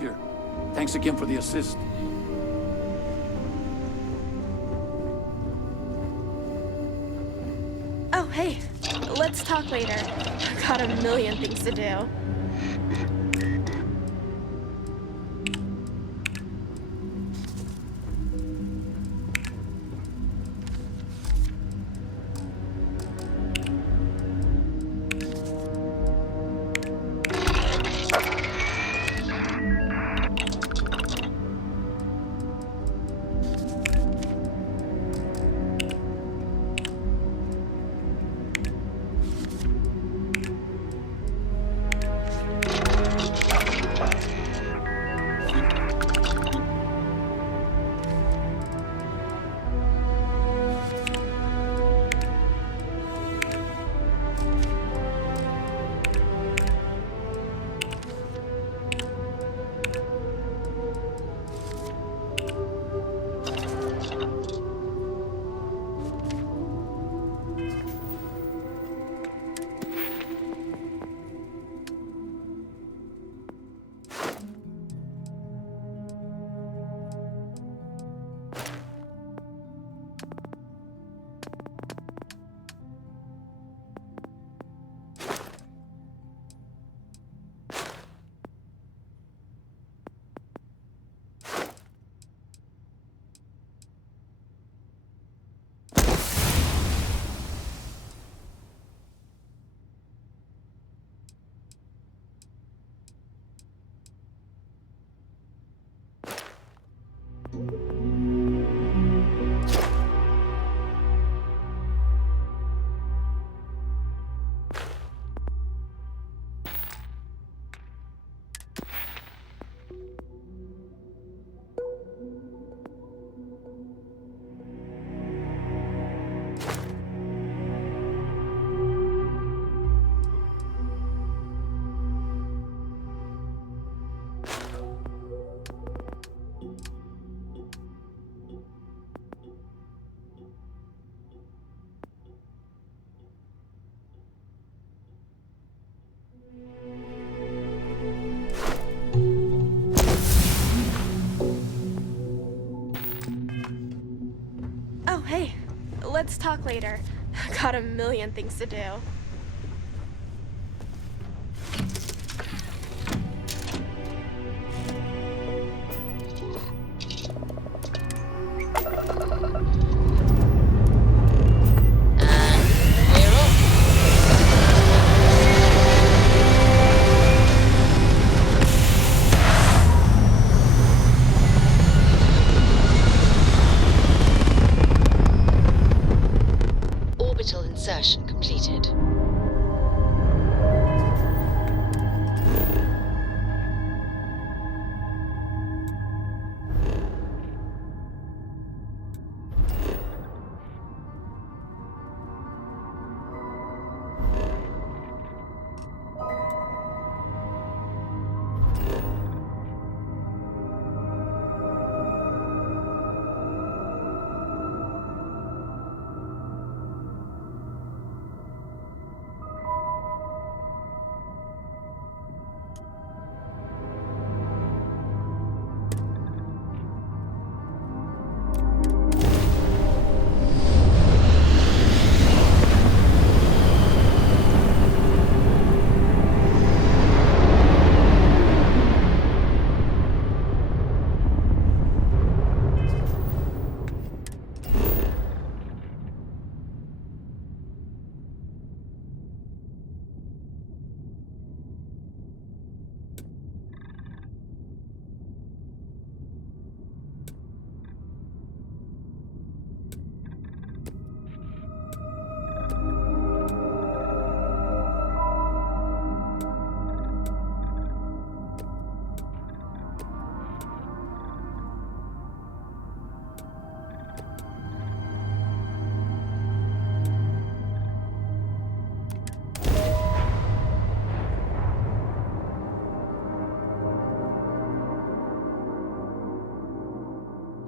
behavior. Thanks again for the assist. Oh, hey. Let's talk later. I've got a million things to do. Oh, hey. Let's talk later. I've got a million things to do. Insertion completed.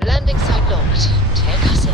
Landing site locked. Take us in.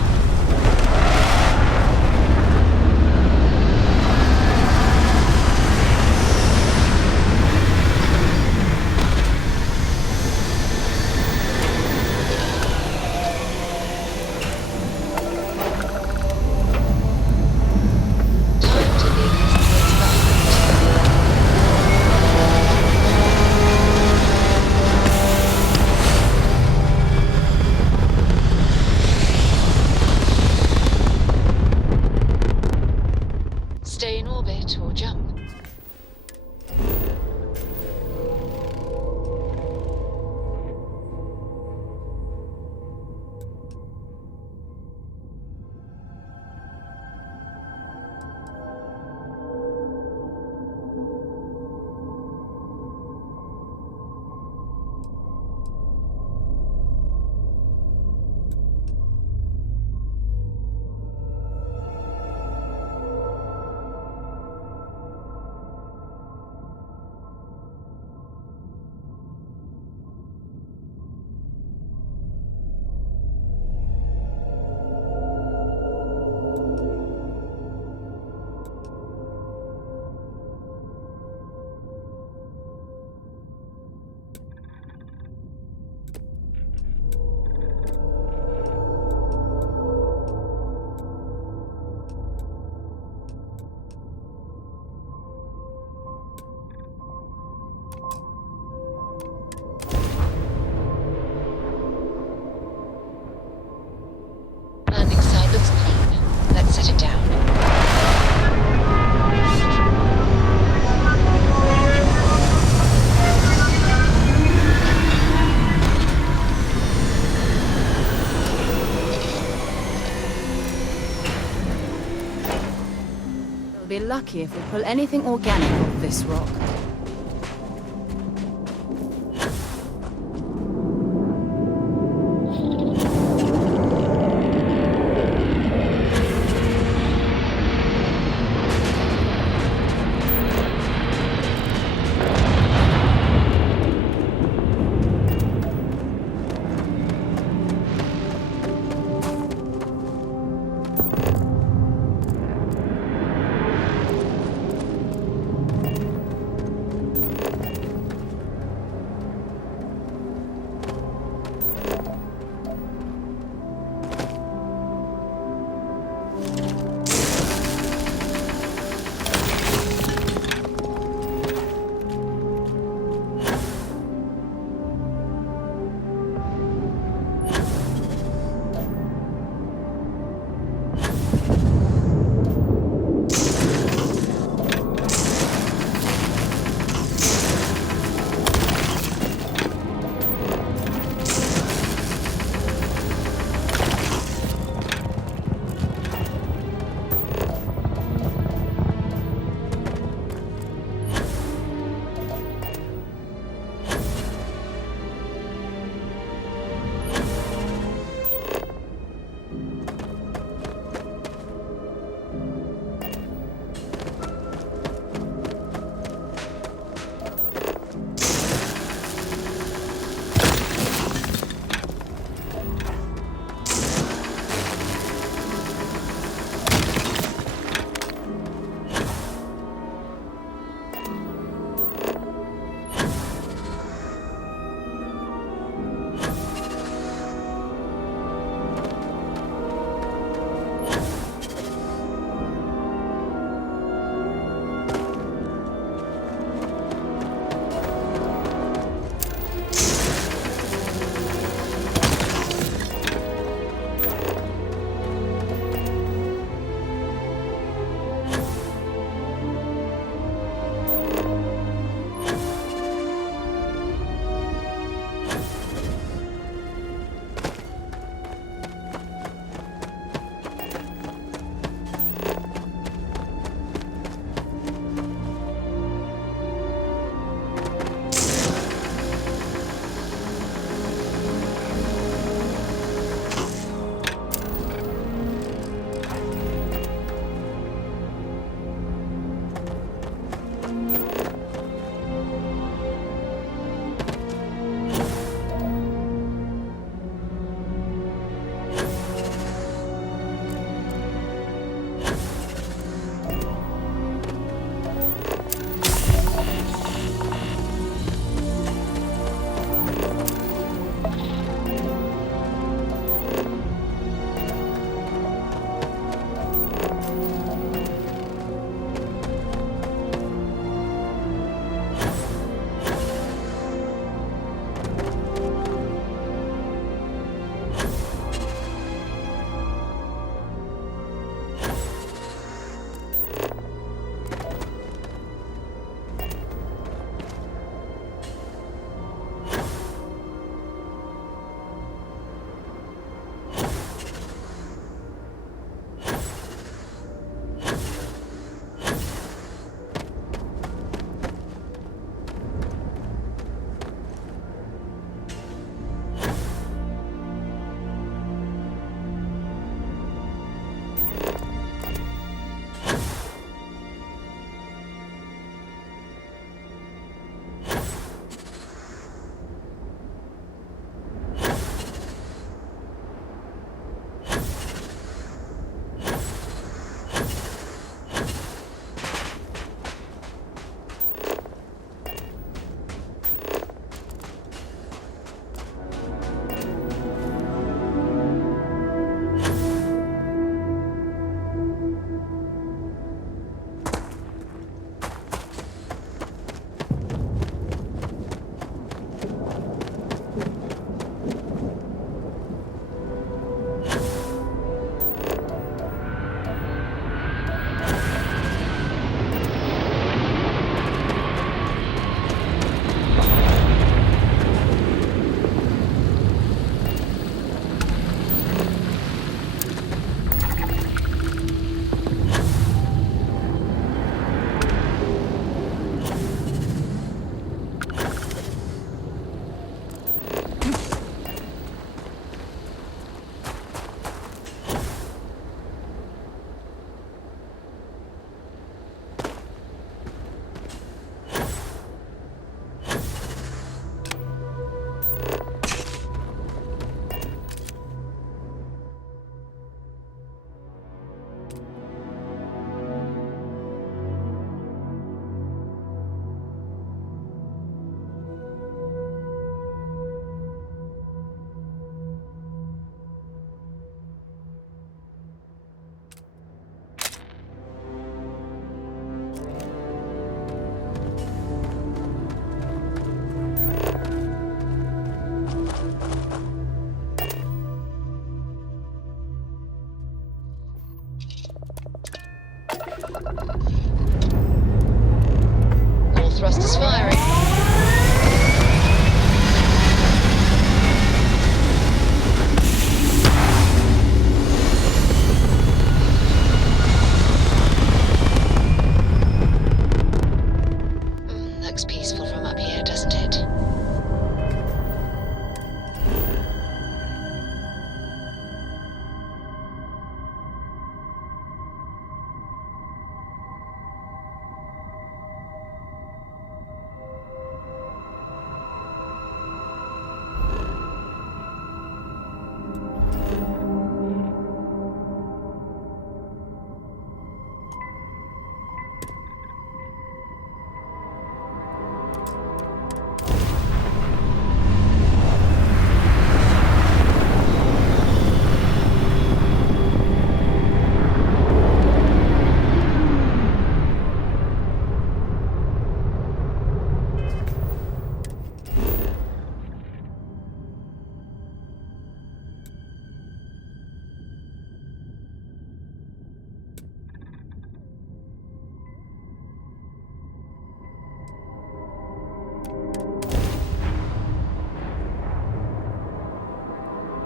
be lucky if we pull anything organic off this rock. peaceful from up here, doesn't it?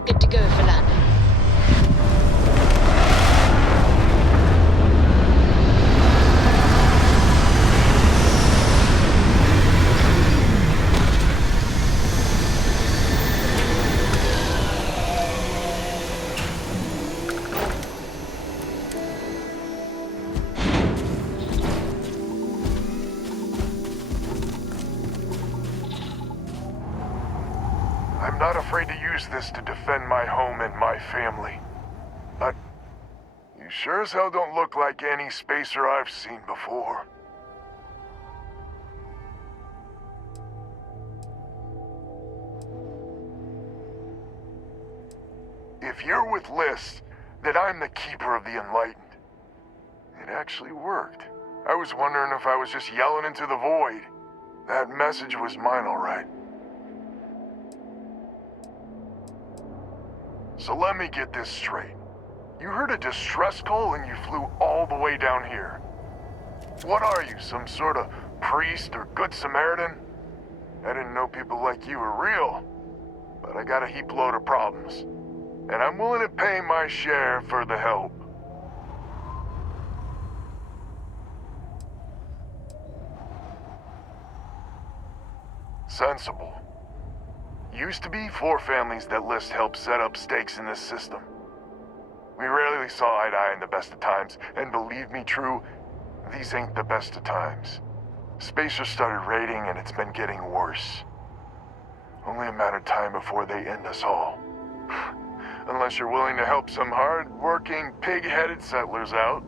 Good to go for landing. I'm not afraid to use this to defend my home and my family. But you sure as hell don't look like any spacer I've seen before. If you're with List, then I'm the Keeper of the Enlightened. It actually worked. I was wondering if I was just yelling into the void. That message was mine, all right. So let me get this straight. You heard a distress call and you flew all the way down here. What are you, some sort of priest or good Samaritan? I didn't know people like you were real, but I got a heap load of problems. And I'm willing to pay my share for the help. Sensible. Used to be 4 families that List helped set up stakes in this system. We rarely saw eye to eye in the best of times, and believe me true, these ain't the best of times. Spacers started raiding and it's been getting worse. Only a matter of time before they end us all. Unless you're willing to help some hard-working, pig-headed settlers out.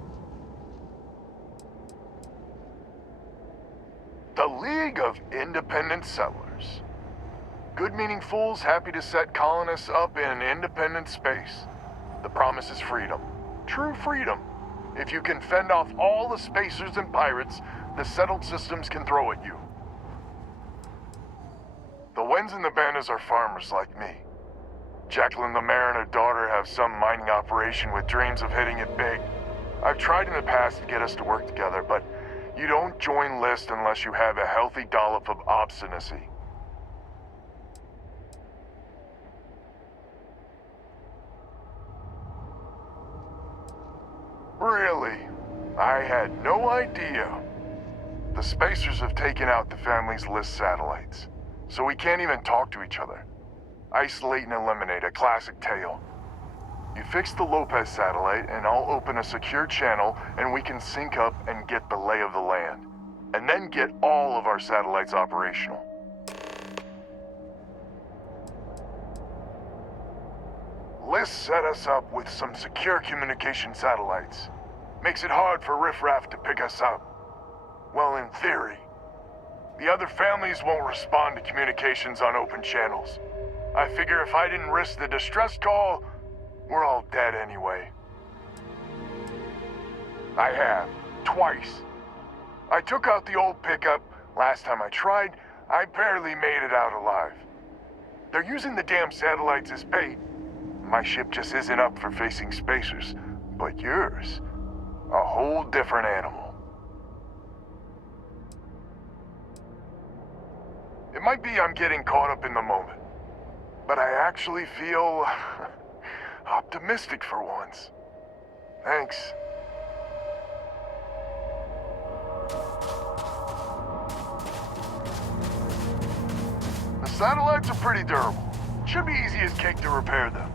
The League of Independent Settlers. Good-meaning fools happy to set colonists up in independent space. The promise is freedom. True freedom. If you can fend off all the spacers and pirates the settled systems can throw at you. The Wens and the Bandas are farmers like me. Jacqueline the mayor and her daughter have some mining operation with dreams of hitting it big. I've tried in the past to get us to work together, but you don't join List unless you have a healthy dollop of obstinacy. Really? I had no idea. The spacers have taken out the family's List satellites, so we can't even talk to each other. Isolate and eliminate, a classic tale. You fix the Lopez satellite and I'll open a secure channel and we can sync up and get the lay of the land. And then get all of our satellites operational. List set us up with some secure communication satellites. Makes it hard for riffraff to pick us up. Well, in theory. The other families won't respond to communications on open channels. I figure if I didn't risk the distress call, we're all dead anyway. I have. Twice. I took out the old pickup. Last time I tried, I barely made it out alive. They're using the damn satellites as bait. My ship just isn't up for facing spacers. But yours, a whole different animal. It might be I'm getting caught up in the moment, but I actually feel optimistic for once. Thanks. satellites are pretty durable. Should be easy as cake to repair them.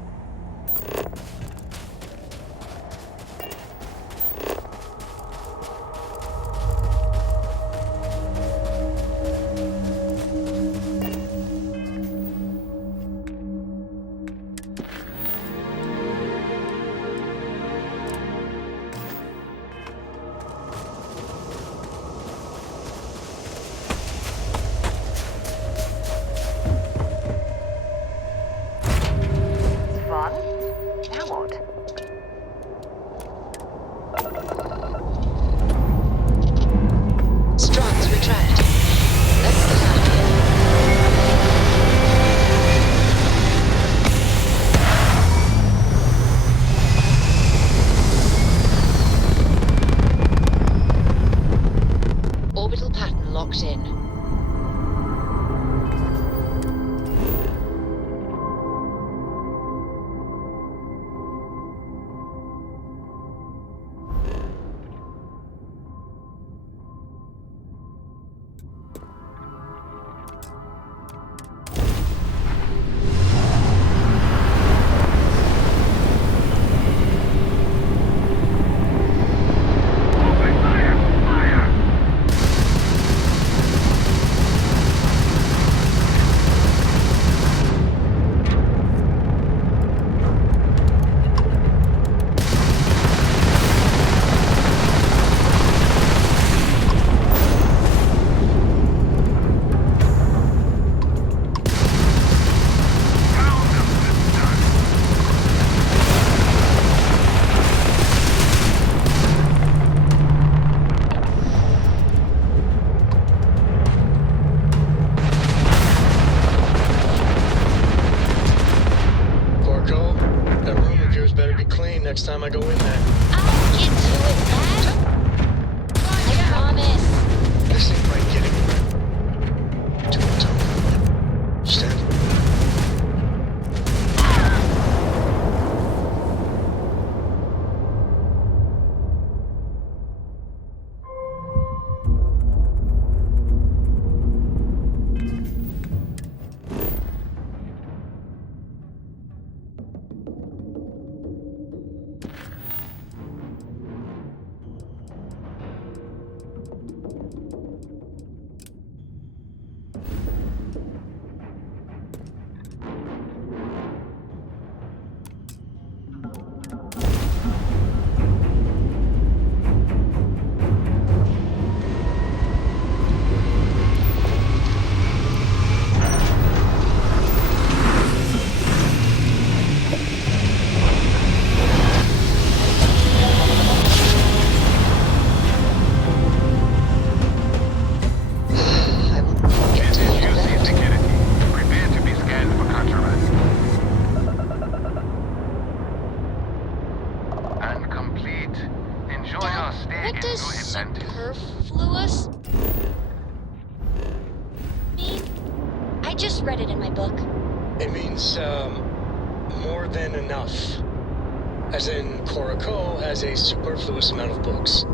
Now what? Strong's retract. Let's get out of here. Orbital pattern locked in. Next time I go in there. I'll get to it, Dad. I promise. This ain't right getting too tough. Understand? What does superfluous mean? I just read it in my book. It means, more than enough. As in, Korako has a superfluous amount of books.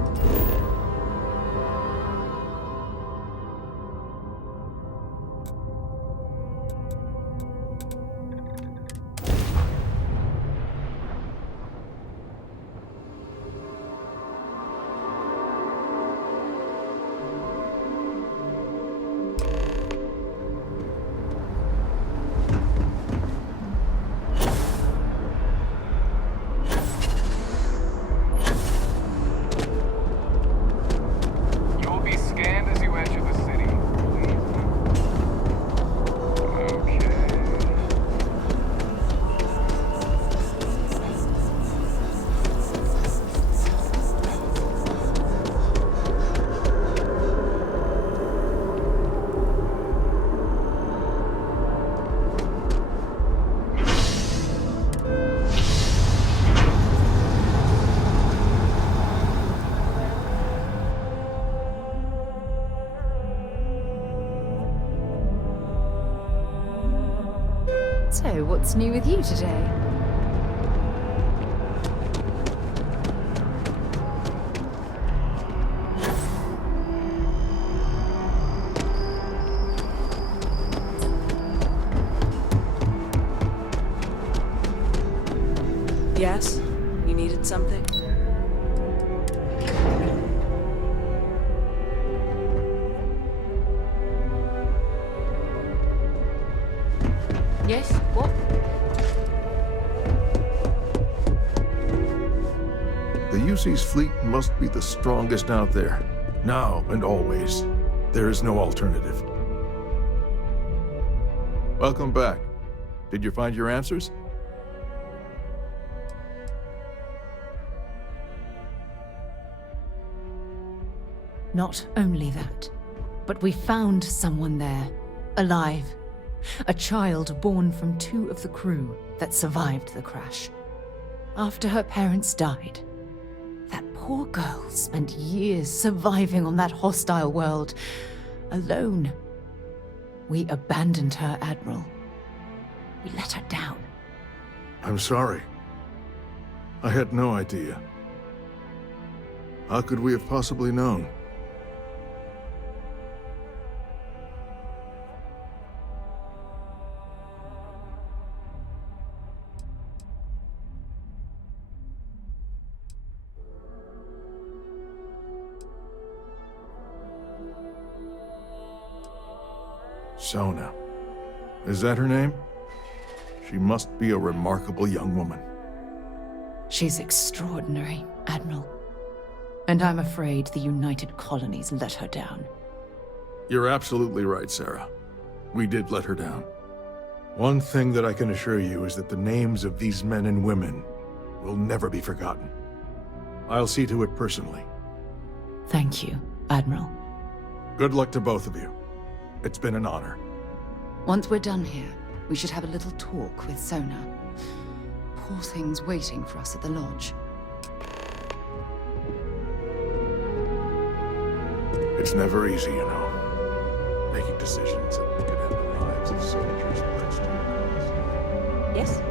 So, what's new with you today? Yes? You needed something? Yes? What? The UC's fleet must be the strongest out there. Now and always. There is no alternative. Welcome back. Did you find your answers? Not only that, but we found someone there, alive. A child born from 2 of the crew that survived the crash. After her parents died, that poor girl spent years surviving on that hostile world, alone. We abandoned her, Admiral. We let her down. I'm sorry. I had no idea. How could we have possibly known? Sona. Is that her name? She must be a remarkable young woman. She's extraordinary, Admiral. And I'm afraid the United Colonies let her down. You're absolutely right, Sarah. We did let her down. One thing that I can assure you is that the names of these men and women will never be forgotten. I'll see to it personally. Thank you, Admiral. Good luck to both of you. It's been an honor. Once we're done here, we should have a little talk with Sona. Poor thing's waiting for us at the lodge. It's never easy, you know. Making decisions that could end the lives of soldiers pledged to your cause. Yes?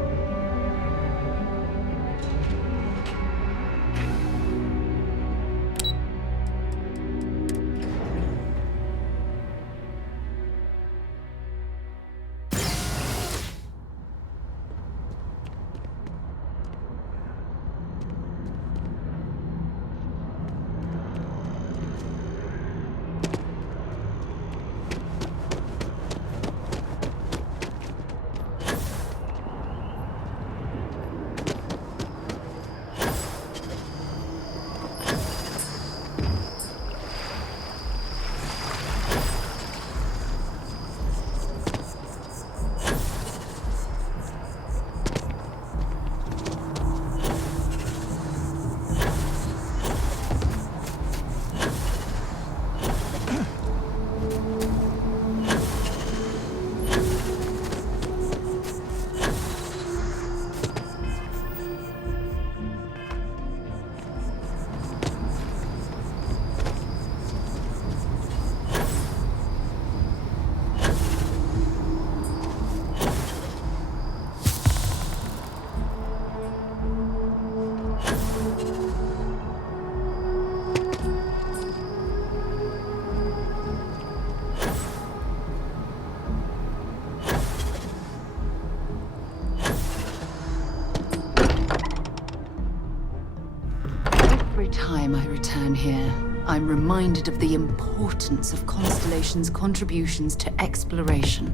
Every time I return here, I'm reminded of the importance of Constellation's contributions to exploration.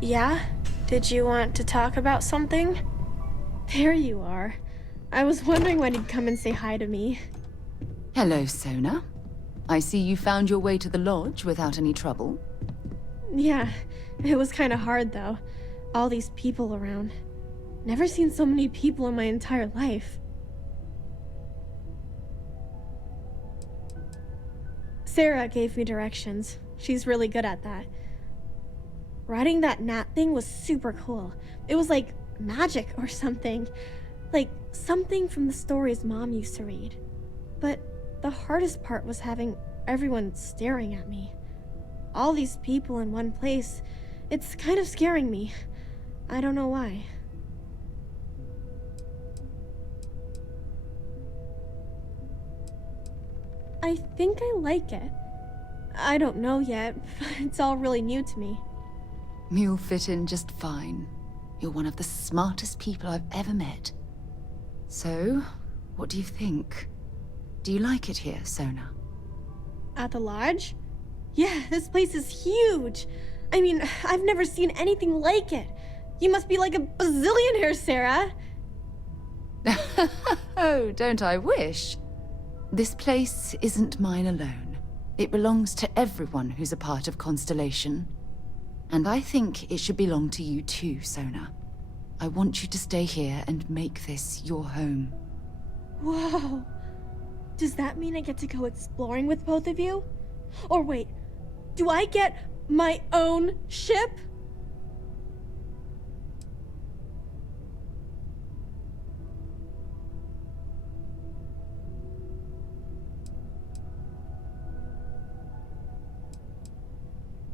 Yeah? Did you want to talk about something? There you are. I was wondering when you'd come and say hi to me. Hello, Sona. I see you found your way to the lodge without any trouble. Yeah, it was kind of hard though. All these people around. Never seen so many people in my entire life. Sarah gave me directions. She's really good at that. Riding that gnat thing was super cool. It was like magic or something. Like something from the stories Mom used to read. But the hardest part was having everyone staring at me. All these people in one place. It's kind of scaring me. I don't know why. I think I like it. I don't know yet. It's all really new to me. You'll fit in just fine. You're one of the smartest people I've ever met. So, what do you think? Do you like it here, Sona? At the lodge? Yeah, this place is huge. I mean, I've never seen anything like it. You must be like a bazillionaire, Sarah. Oh, don't I wish? This place isn't mine alone. It belongs to everyone who's a part of Constellation. And I think it should belong to you too, Sona. I want you to stay here and make this your home. Whoa. Does that mean I get to go exploring with both of you? Or wait, do I get my own ship?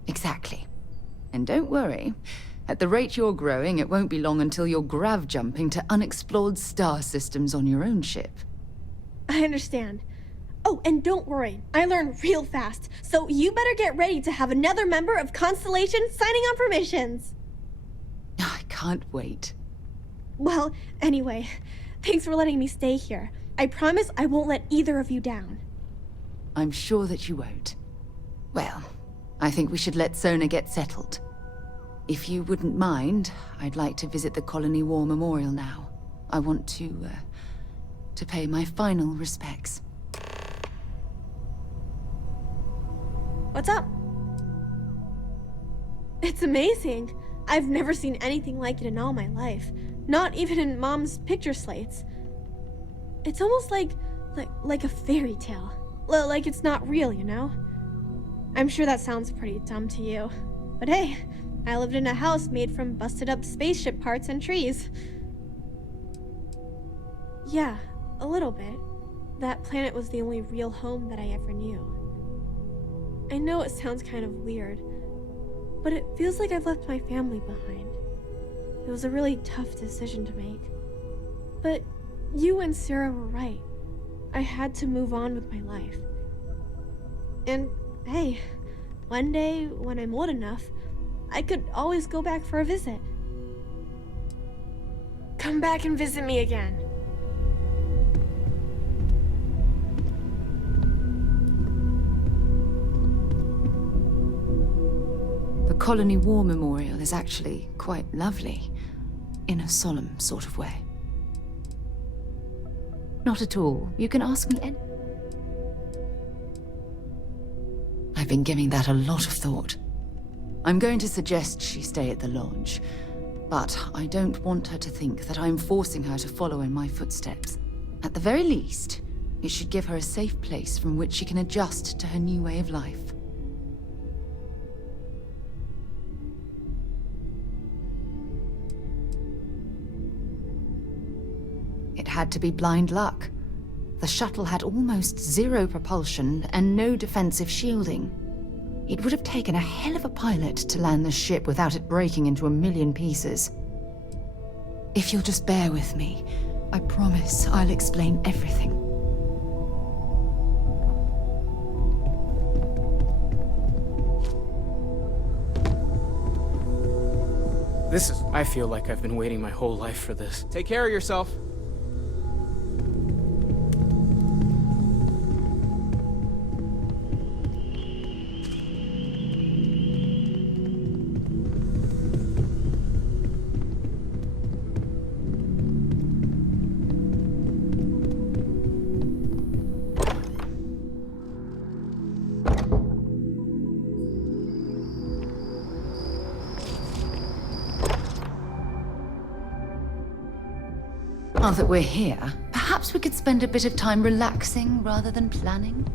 Exactly. And don't worry. At the rate you're growing, it won't be long until you're grav jumping to unexplored star systems on your own ship. I understand. Oh, and don't worry, I learn real fast, so you better get ready to have another member of Constellation signing on for missions. I can't wait. Well, anyway, thanks for letting me stay here. I promise I won't let either of you down. I'm sure that you won't. Well, I think we should let Sona get settled. If you wouldn't mind, I'd like to visit the Colony War Memorial now. I want to pay my final respects. What's up? It's amazing. I've never seen anything like it in all my life. Not even in Mom's picture slates. It's almost like a fairy tale. Like it's not real, you know? I'm sure that sounds pretty dumb to you. But hey, I lived in a house made from busted up spaceship parts and trees. Yeah, a little bit. That planet was the only real home that I ever knew. I know it sounds kind of weird, but it feels like I've left my family behind. It was a really tough decision to make. But you and Sarah were right. I had to move on with my life. And hey, one day when I'm old enough, I could always go back for a visit. Come back and visit me again. The Colony War Memorial is actually quite lovely, in a solemn sort of way. Not at all. You can ask me any... I've been giving that a lot of thought. I'm going to suggest she stay at the lodge, but I don't want her to think that I'm forcing her to follow in my footsteps. At the very least, it should give her a safe place from which she can adjust to her new way of life. It had to be blind luck. The shuttle had almost zero propulsion and no defensive shielding. It would have taken a hell of a pilot to land the ship without it breaking into a million pieces. If you'll just bear with me, I promise I'll explain everything. I feel like I've been waiting my whole life for this. Take care of yourself. Now that we're here, perhaps we could spend a bit of time relaxing rather than planning?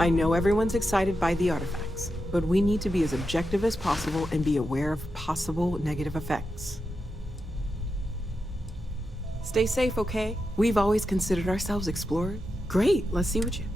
I know everyone's excited by the artifacts, but we need to be as objective as possible and be aware of possible negative effects. Stay safe, okay? We've always considered ourselves explorers. Great, let's see what you...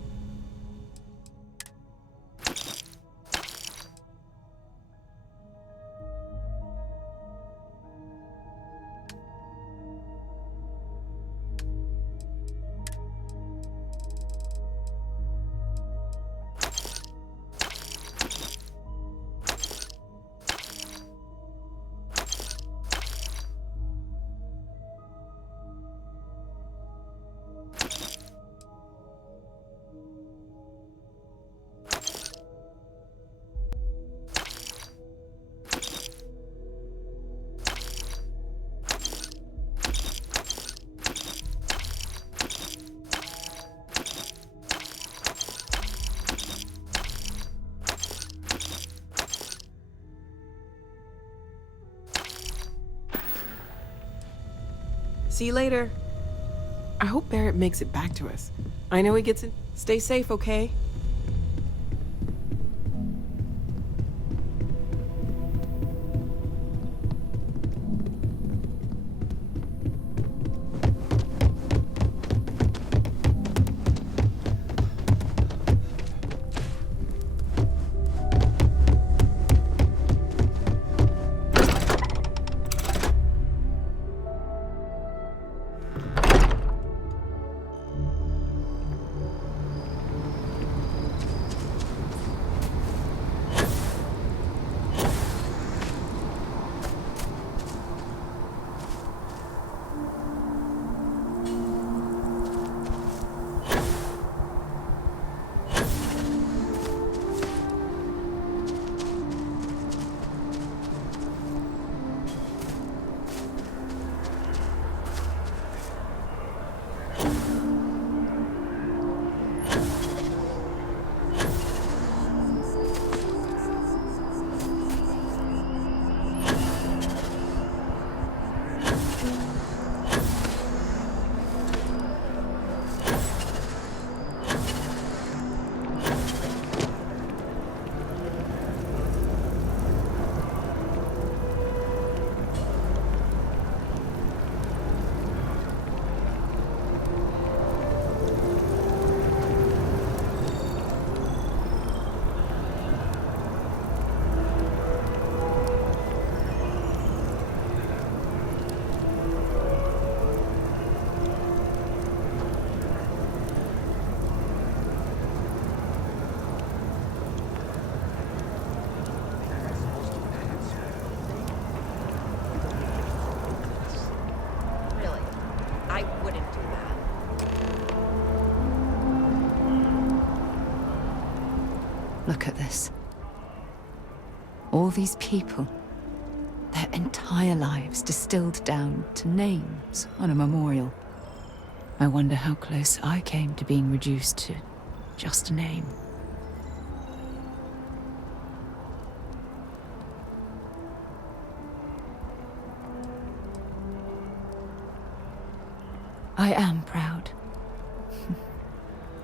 See you later. I hope Barrett makes it back to us. I know he gets in. Stay safe, okay? Look at this. All these people, their entire lives distilled down to names on a memorial. I wonder how close I came to being reduced to just a name. I am proud.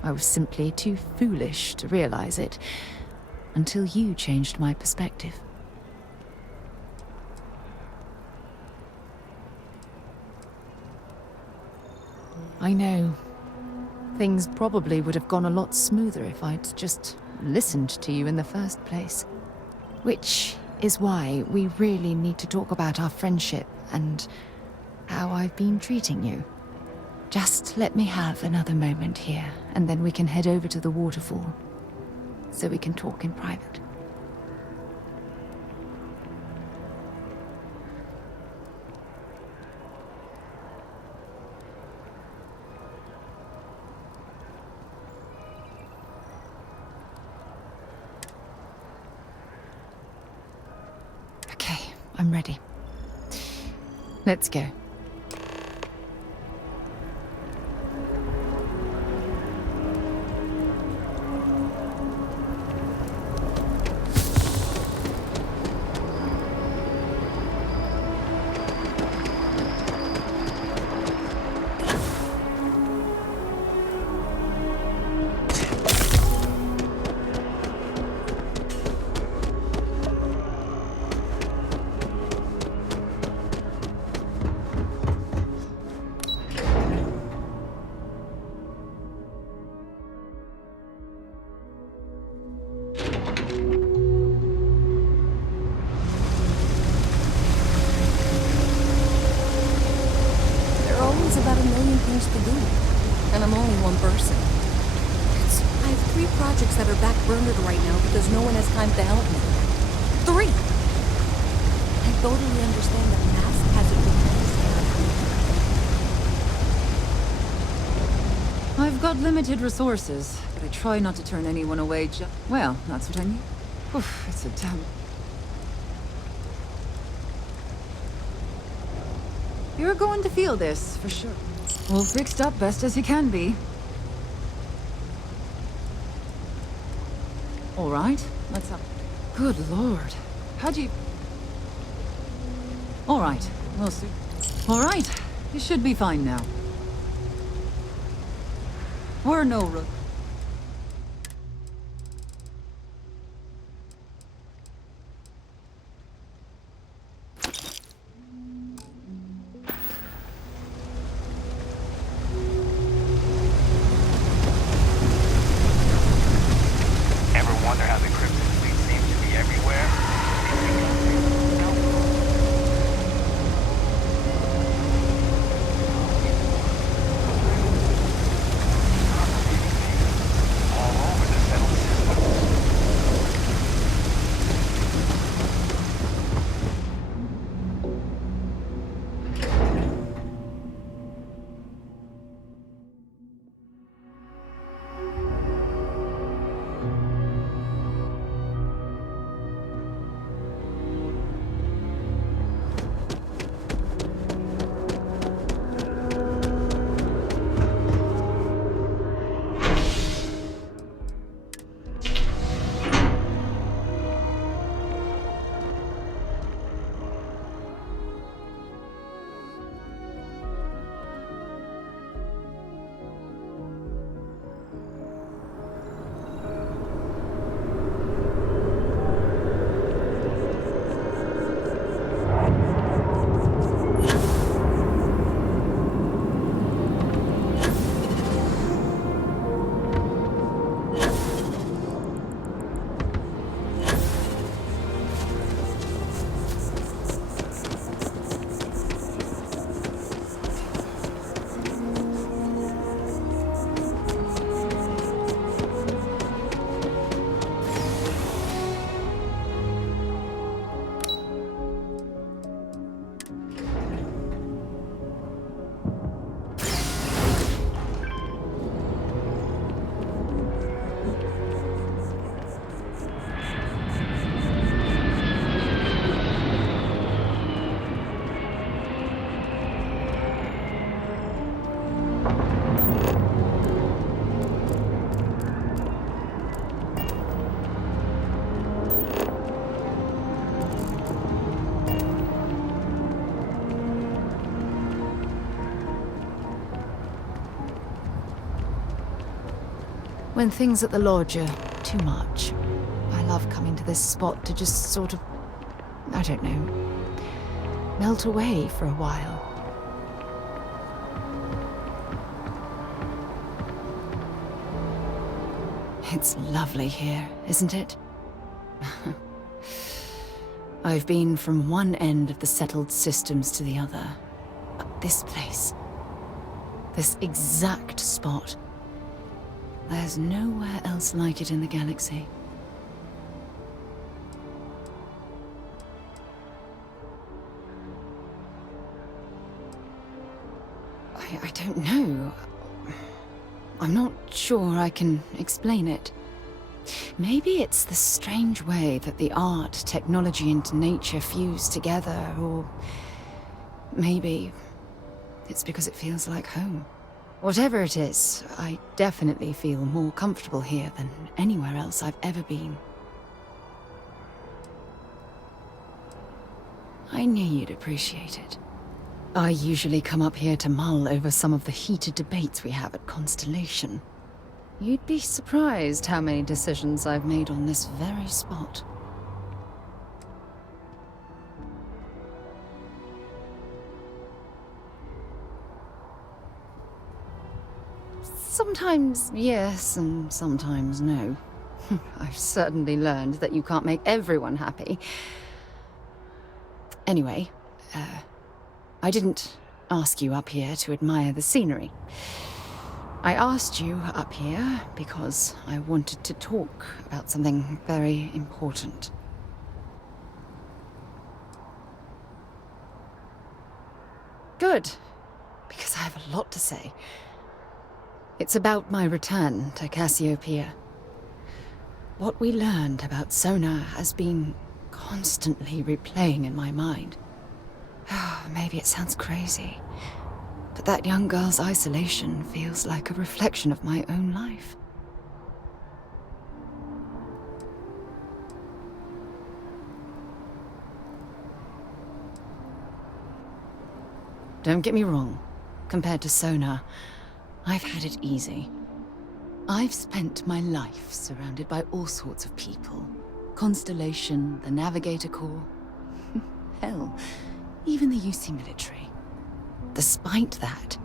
I was simply too foolish to realize it until you changed my perspective. I know. Things probably would have gone a lot smoother if I'd just listened to you in the first place. Which is why we really need to talk about our friendship and how I've been treating you. Just let me have another moment here, and then we can head over to the waterfall, so we can talk in private. Okay, I'm ready. Let's go. always about a million things to do. And I'm only one person. I have 3 projects that are backburnered right now because no one has time to help me. 3! I totally understand that math hasn't been necessary. I've got limited resources, but I try not to turn anyone away well, that's what I need. Oof, it's a damn... You're going to feel this, for sure. All fixed up best as you can be. All right, let's have... Good lord. How'd you... All right, we'll see. All right, you should be fine now. We're no... When things at the lodge are too much, I love coming to this spot to just sort of, I don't know, melt away for a while. It's lovely here, isn't it? I've been from one end of the settled systems to the other. But this place, this exact spot, there's nowhere else like it in the galaxy. I don't know. I'm not sure I can explain it. Maybe it's the strange way that the art, technology, and nature fuse together, or maybe it's because it feels like home. Whatever it is, I definitely feel more comfortable here than anywhere else I've ever been. I knew you'd appreciate it. I usually come up here to mull over some of the heated debates we have at Constellation. You'd be surprised how many decisions I've made on this very spot. Sometimes yes, and sometimes no. I've certainly learned that you can't make everyone happy. Anyway, I didn't ask you up here to admire the scenery. I asked you up here because I wanted to talk about something very important. Good, because I have a lot to say. It's about my return to Cassiopeia. What we learned about Sona has been constantly replaying in my mind. Maybe it sounds crazy, but that young girl's isolation feels like a reflection of my own life. Don't get me wrong. Compared to Sona, I've had it easy. I've spent my life surrounded by all sorts of people. Constellation, the Navigator Corps. Hell, even the UC military. Despite that,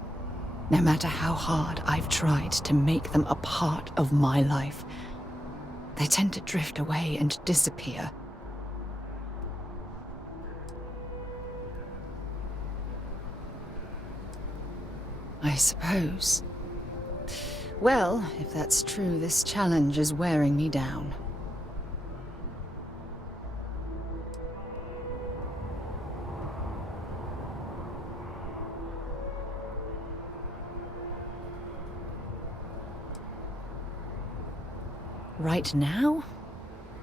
no matter how hard I've tried to make them a part of my life, they tend to drift away and disappear. I suppose. Well, if that's true, this challenge is wearing me down. Right now?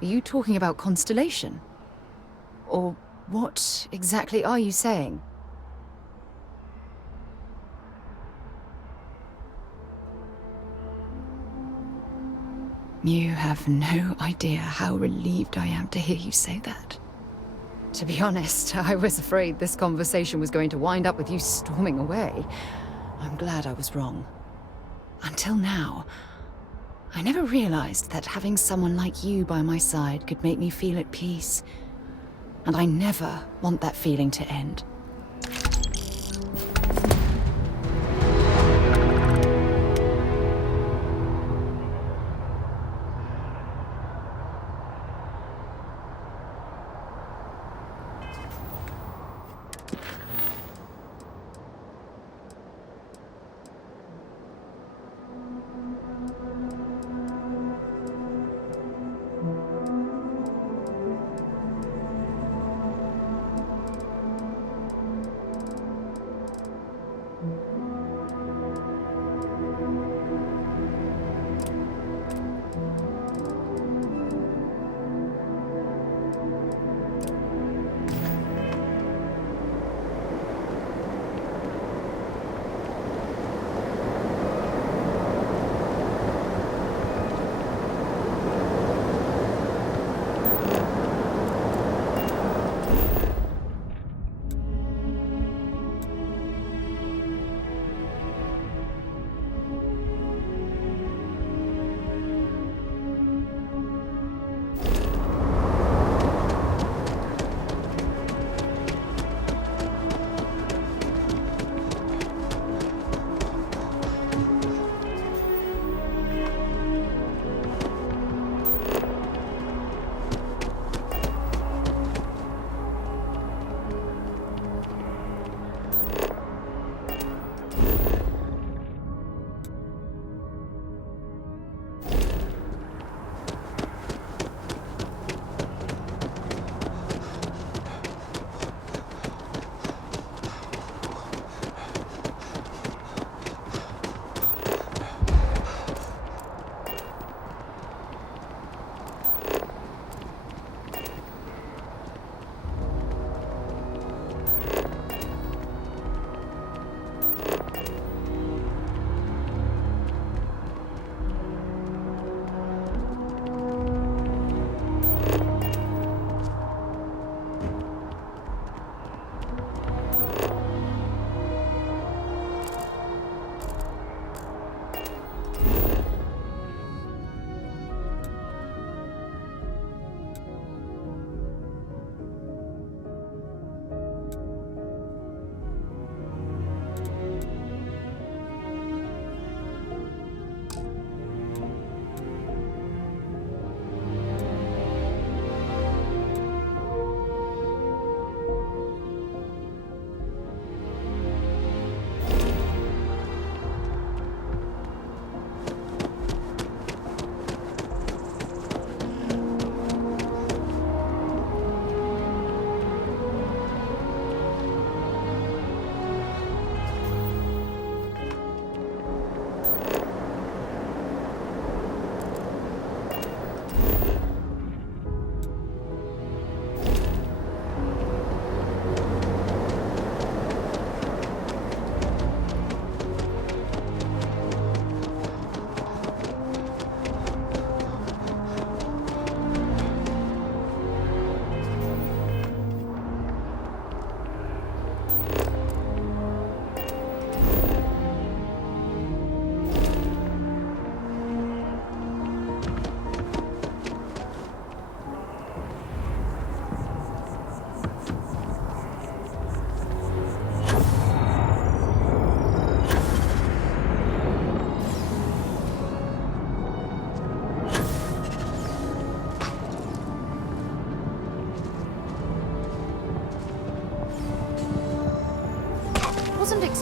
Are you talking about Constellation? Or what exactly are you saying? You have no idea how relieved I am to hear you say that. To be honest, I was afraid this conversation was going to wind up with you storming away. I'm glad I was wrong. Until now, I never realized that having someone like you by my side could make me feel at peace. And I never want that feeling to end.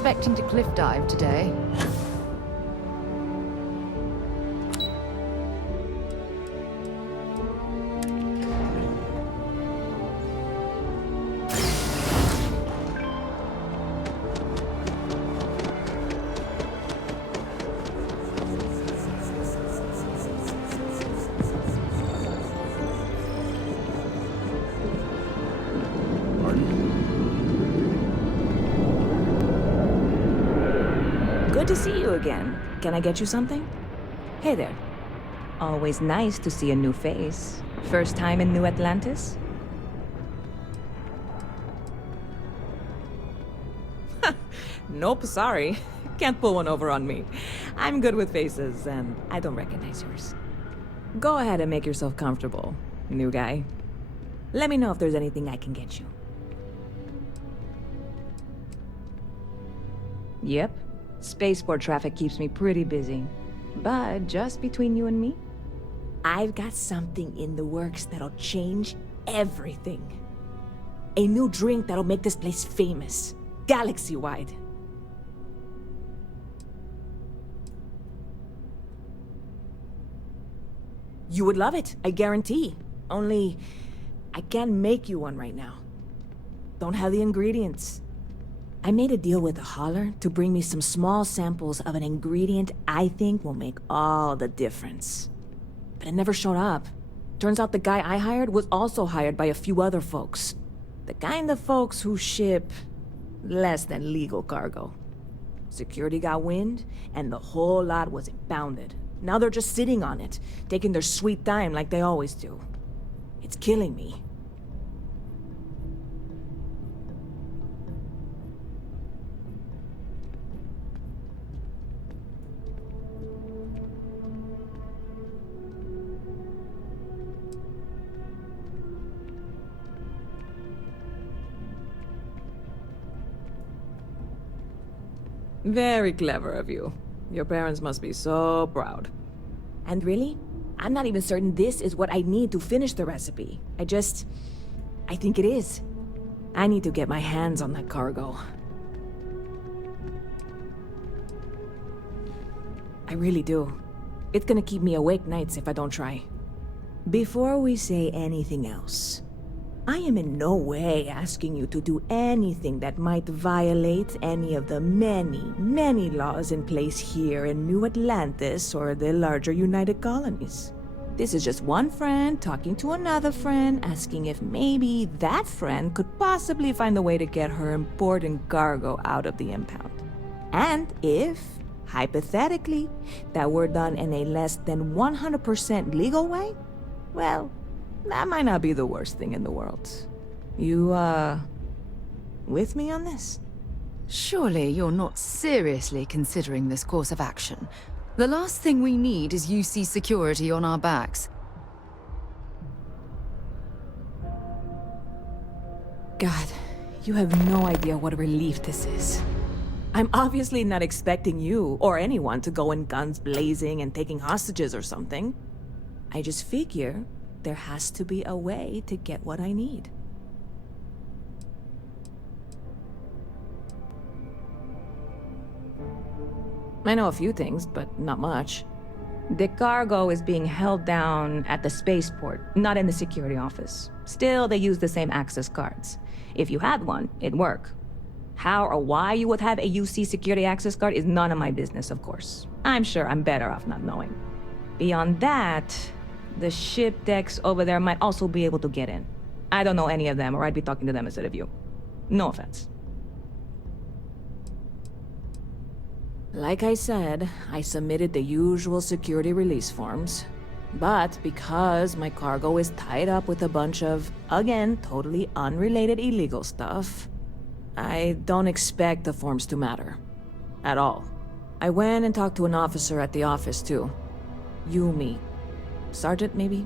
expecting to cliff dive today. Good to see you again. Can I get you something? Hey there. Always nice to see a new face. First time in New Atlantis? Nope, sorry. Can't pull one over on me. I'm good with faces, and I don't recognize yours. Go ahead and make yourself comfortable, new guy. Let me know if there's anything I can get you. Yep. Spaceport traffic keeps me pretty busy. But just between you and me, I've got something in the works that'll change everything. A new drink that'll make this place famous, galaxy-wide. You would love it, I guarantee. Only, I can't make you one right now. Don't have the ingredients. I made a deal with a hauler to bring me some small samples of an ingredient I think will make all the difference. But it never showed up. Turns out the guy I hired was also hired by a few other folks. The kind of folks who ship less than legal cargo. Security got wind, and the whole lot was impounded. Now they're just sitting on it, taking their sweet time like they always do. It's killing me. Very clever of you. Your parents must be so proud. And really, I'm not even certain this is what I need to finish the recipe. I think it is. I need to get my hands on that cargo. I really do. It's gonna keep me awake nights if I don't try. Before we say anything else, I am in no way asking you to do anything that might violate any of the many, many laws in place here in New Atlantis or the larger United Colonies. This is just one friend talking to another friend, asking if maybe that friend could possibly find a way to get her important cargo out of the impound. And if, hypothetically, that were done in a less than 100% legal way, well, that might not be the worst thing in the world. You, with me on this? Surely you're not seriously considering this course of action. The last thing we need is UC security on our backs. God, you have no idea what a relief this is. I'm obviously not expecting you or anyone to go in guns blazing and taking hostages or something. I just figure there has to be a way to get what I need. I know a few things, but not much. The cargo is being held down at the spaceport, not in the security office. Still, they use the same access cards. If you had one, it'd work. How or why you would have a UC security access card is none of my business, of course. I'm sure I'm better off not knowing. Beyond that, the ship decks over there might also be able to get in. I don't know any of them, or I'd be talking to them instead of you. No offense. Like I said, I submitted the usual security release forms. But because my cargo is tied up with a bunch of, again, totally unrelated illegal stuff, I don't expect the forms to matter. At all. I went and talked to an officer at the office, too. Yumi. Sergeant, maybe?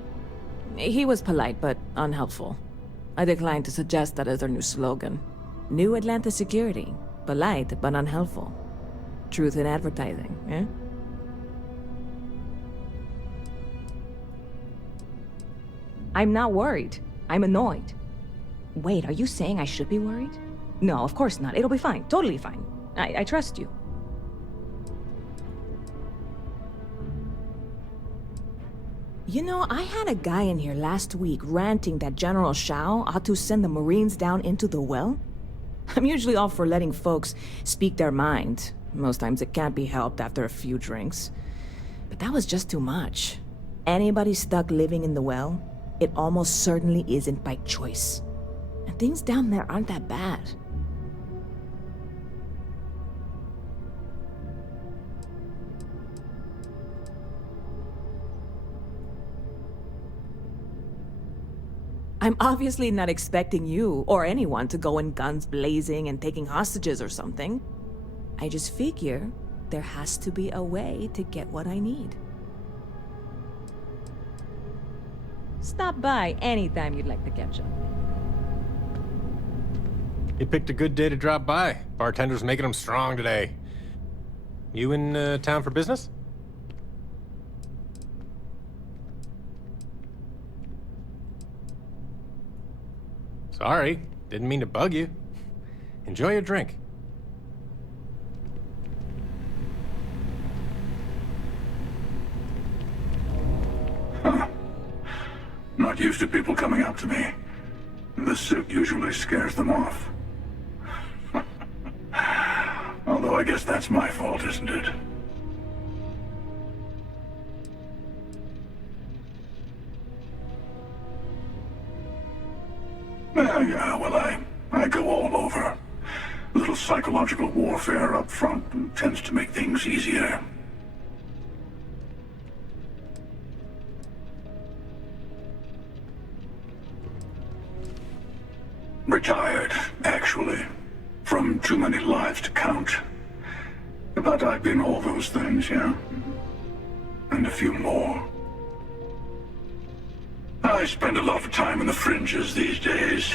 He was polite, but unhelpful. I declined to suggest that as their new slogan. New Atlantis Security. Polite, but unhelpful. Truth in advertising, eh? I'm not worried. I'm annoyed. Wait, are you saying I should be worried? No, of course not. It'll be fine. Totally fine. I trust you. You know, I had a guy in here last week ranting that General Shao ought to send the Marines down into the well. I'm usually all for letting folks speak their mind. Most times it can't be helped after a few drinks. But that was just too much. Anybody stuck living in the well, it almost certainly isn't by choice. And things down there aren't that bad. I'm obviously not expecting you or anyone to go in guns blazing and taking hostages or something. I just figure there has to be a way to get what I need. Stop by anytime you'd like to catch up. You picked a good day to drop by. Bartender's making them strong today. You in town for business? Sorry, didn't mean to bug you. Enjoy your drink. Huh. Not used to people coming up to me. The suit usually scares them off. Although I guess that's my fault, isn't it? Yeah, well, I go all over. A little psychological warfare up front tends to make things easier. Retired, actually. From too many lives to count. But I've been all those things, yeah? And a few more. I spend a lot of time in the fringes these days.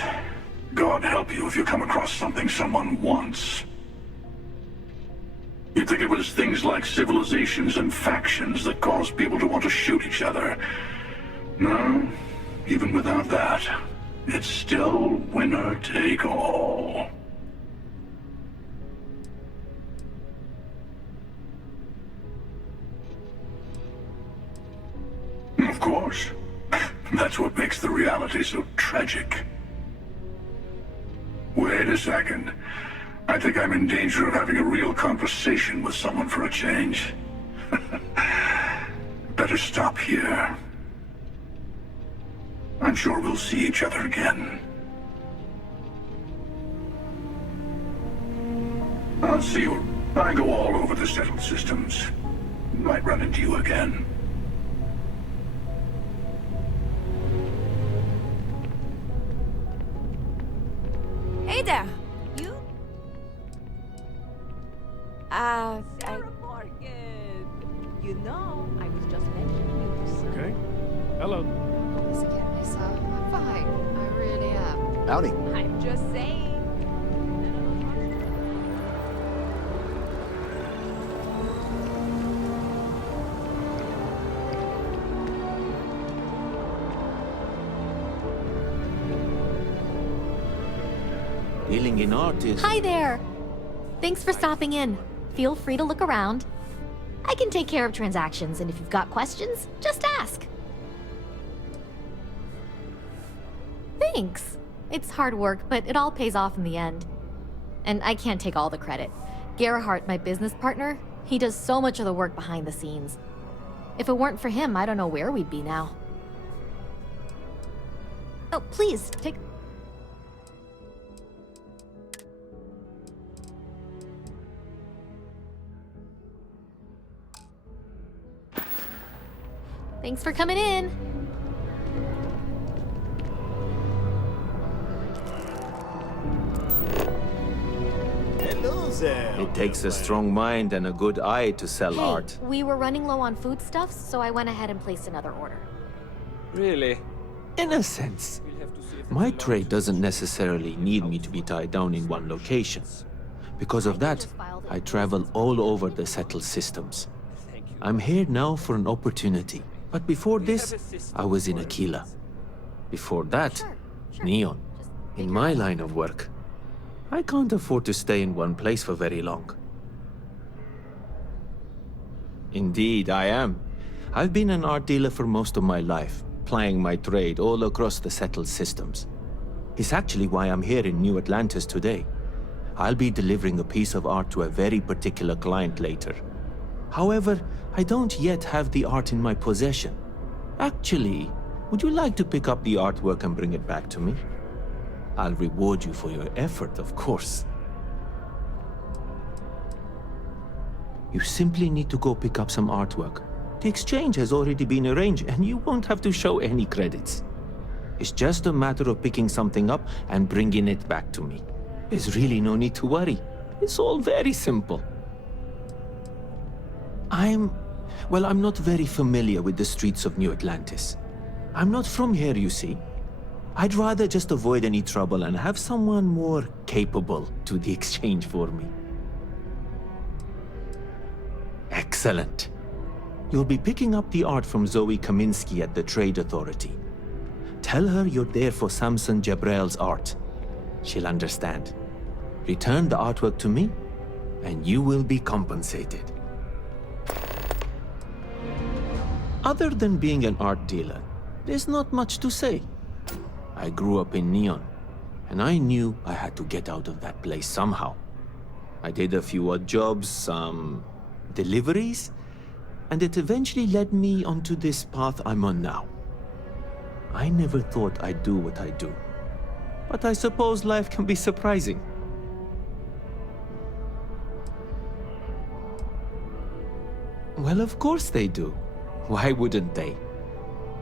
God help you if you come across something someone wants. You'd think it was things like civilizations and factions that cause people to want to shoot each other. No, even without that, it's still winner take all. Of course. That's what makes the reality so tragic. Wait a second. I think I'm in danger of having a real conversation with someone for a change. Better stop here. I'm sure we'll see each other again. I'll see you. I go all over the settled systems. Might run into you again. Hey there! You? Sarah Morgan! You know, I was just mentioning you to someone. Okay. Hello. This again, Lisa. I'm fine. I really am. Howdy. I'm just saying. Dealing in art is... Hi there! Thanks for stopping in. Feel free to look around. I can take care of transactions, and if you've got questions, just ask. Thanks. It's hard work, but it all pays off in the end. And I can't take all the credit. Gerhardt, my business partner, he does so much of the work behind the scenes. If it weren't for him, I don't know where we'd be now. Oh, please, take... Thanks for coming in. Hello there. It takes a strong mind and a good eye to sell art. We were running low on foodstuffs, so I went ahead and placed another order. Really? In a sense. My trade doesn't necessarily need me to be tied down in one location. Because of that, I travel all over the settled systems. I'm here now for an opportunity. But before this, I was in Aquila. Before that, Neon. In my line of work, I can't afford to stay in one place for very long. Indeed, I am. I've been an art dealer for most of my life, plying my trade all across the settled systems. It's actually why I'm here in New Atlantis today. I'll be delivering a piece of art to a very particular client later. However, I don't yet have the art in my possession. Actually, would you like to pick up the artwork and bring it back to me? I'll reward you for your effort, of course. You simply need to go pick up some artwork. The exchange has already been arranged, and you won't have to show any credits. It's just a matter of picking something up and bringing it back to me. There's really no need to worry. It's all very simple. I'm not very familiar with the streets of New Atlantis. I'm not from here, you see. I'd rather just avoid any trouble and have someone more capable do the exchange for me. Excellent. You'll be picking up the art from Zoe Kaminsky at the Trade Authority. Tell her you're there for Samson Jabrel's art. She'll understand. Return the artwork to me, and you will be compensated. Other than being an art dealer, there's not much to say. I grew up in Neon, and I knew I had to get out of that place somehow. I did a few odd jobs, some deliveries, and it eventually led me onto this path I'm on now. I never thought I'd do what I do, but I suppose life can be surprising. Well, of course they do. Why wouldn't they?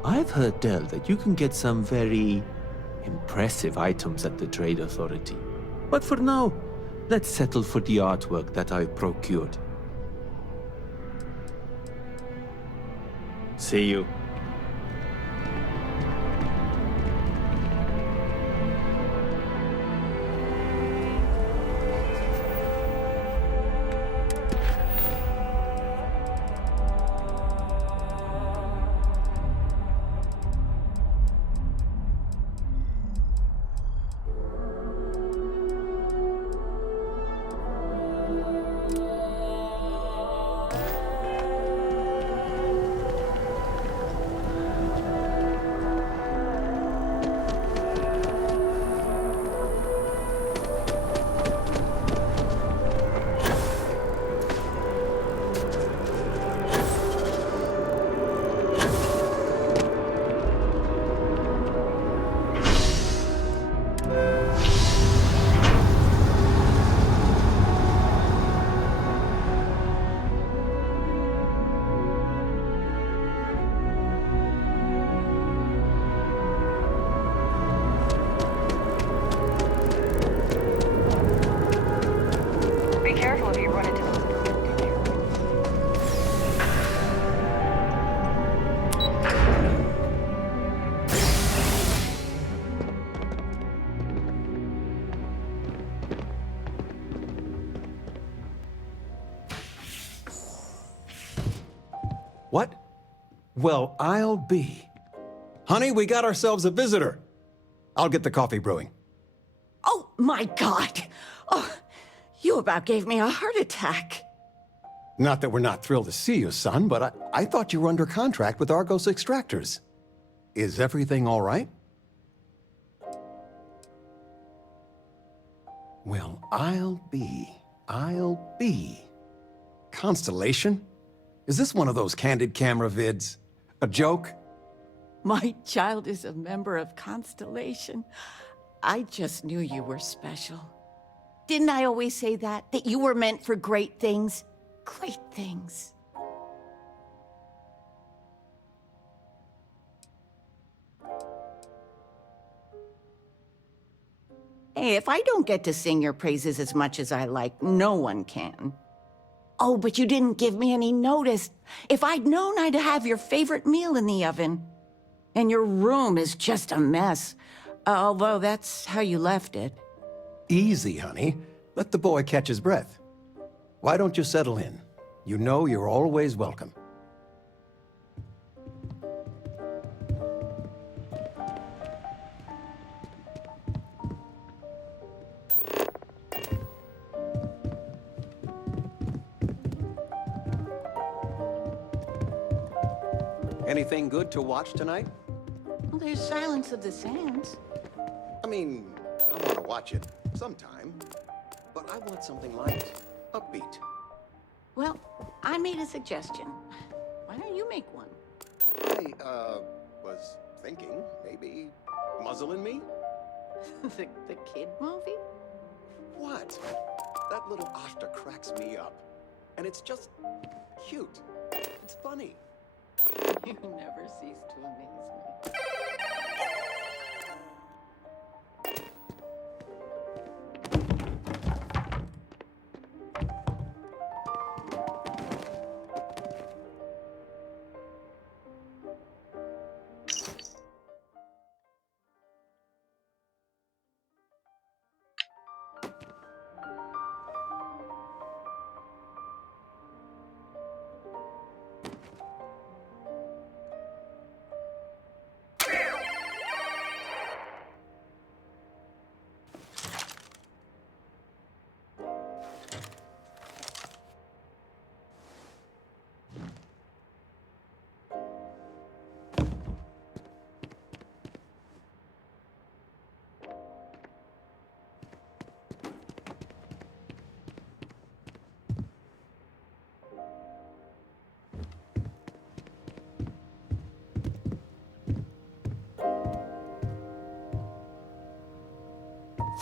I've heard tell that you can get some very impressive items at the Trade Authority. But for now, let's settle for the artwork that I've procured. See you. What? Well, I'll be. Honey, we got ourselves a visitor. I'll get the coffee brewing. Oh, my God. Oh, you about gave me a heart attack. Not that we're not thrilled to see you, son, but I thought you were under contract with Argos Extractors. Is everything all right? Well, I'll be. Constellation? Is this one of those candid camera vids? A joke? My child is a member of Constellation. I just knew you were special. Didn't I always say that? That you were meant for great things? Great things. Hey, if I don't get to sing your praises as much as I like, no one can. Oh, but you didn't give me any notice. If I'd known, I'd have your favorite meal in the oven. And your room is just a mess. Although that's how you left it. Easy, honey. Let the boy catch his breath. Why don't you settle in? You know you're always welcome. Anything good to watch tonight? Well, there's Silence of the Sands. I mean, I want to watch it sometime, but I want something light, upbeat. Well, I made a suggestion. Why don't you make one? I, was thinking maybe Muzzle and Me? the kid movie? What? That little Ashta cracks me up. And it's just cute. It's funny. You never cease to amaze me.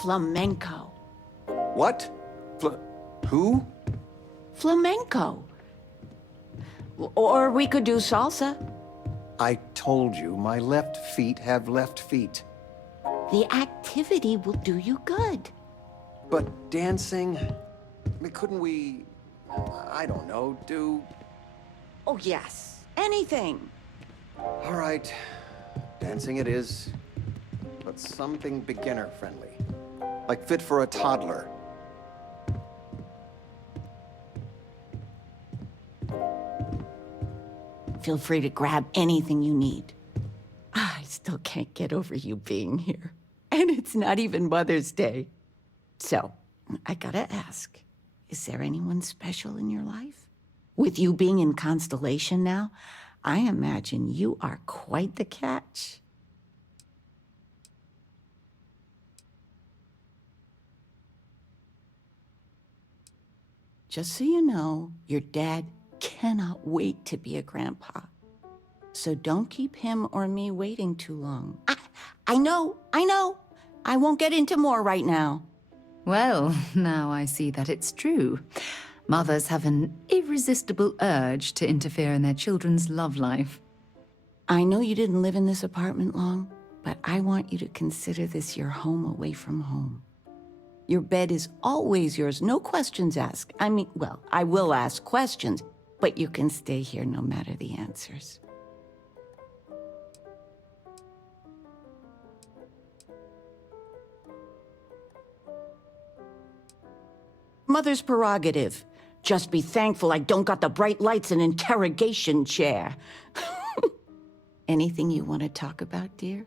Flamenco. What? Who? Flamenco. Or we could do salsa. I told you, my left feet have left feet. The activity will do you good. But dancing? I mean, couldn't we, I don't know, do... Oh, yes. Anything. All right. Dancing it is. But something beginner-friendly. Like fit for a toddler. Feel free to grab anything you need. I still can't get over you being here. And it's not even Mother's Day. So, I gotta ask, is there anyone special in your life? With you being in Constellation now, I imagine you are quite the catch. Just so you know, your dad cannot wait to be a grandpa. So don't keep him or me waiting too long. I know. I won't get into more right now. Well, now I see that it's true. Mothers have an irresistible urge to interfere in their children's love life. I know you didn't live in this apartment long, but I want you to consider this your home away from home. Your bed is always yours, no questions asked. I mean, well, I will ask questions, but you can stay here no matter the answers. Mother's prerogative. Just be thankful I don't got the bright lights and interrogation chair. Anything you want to talk about, dear?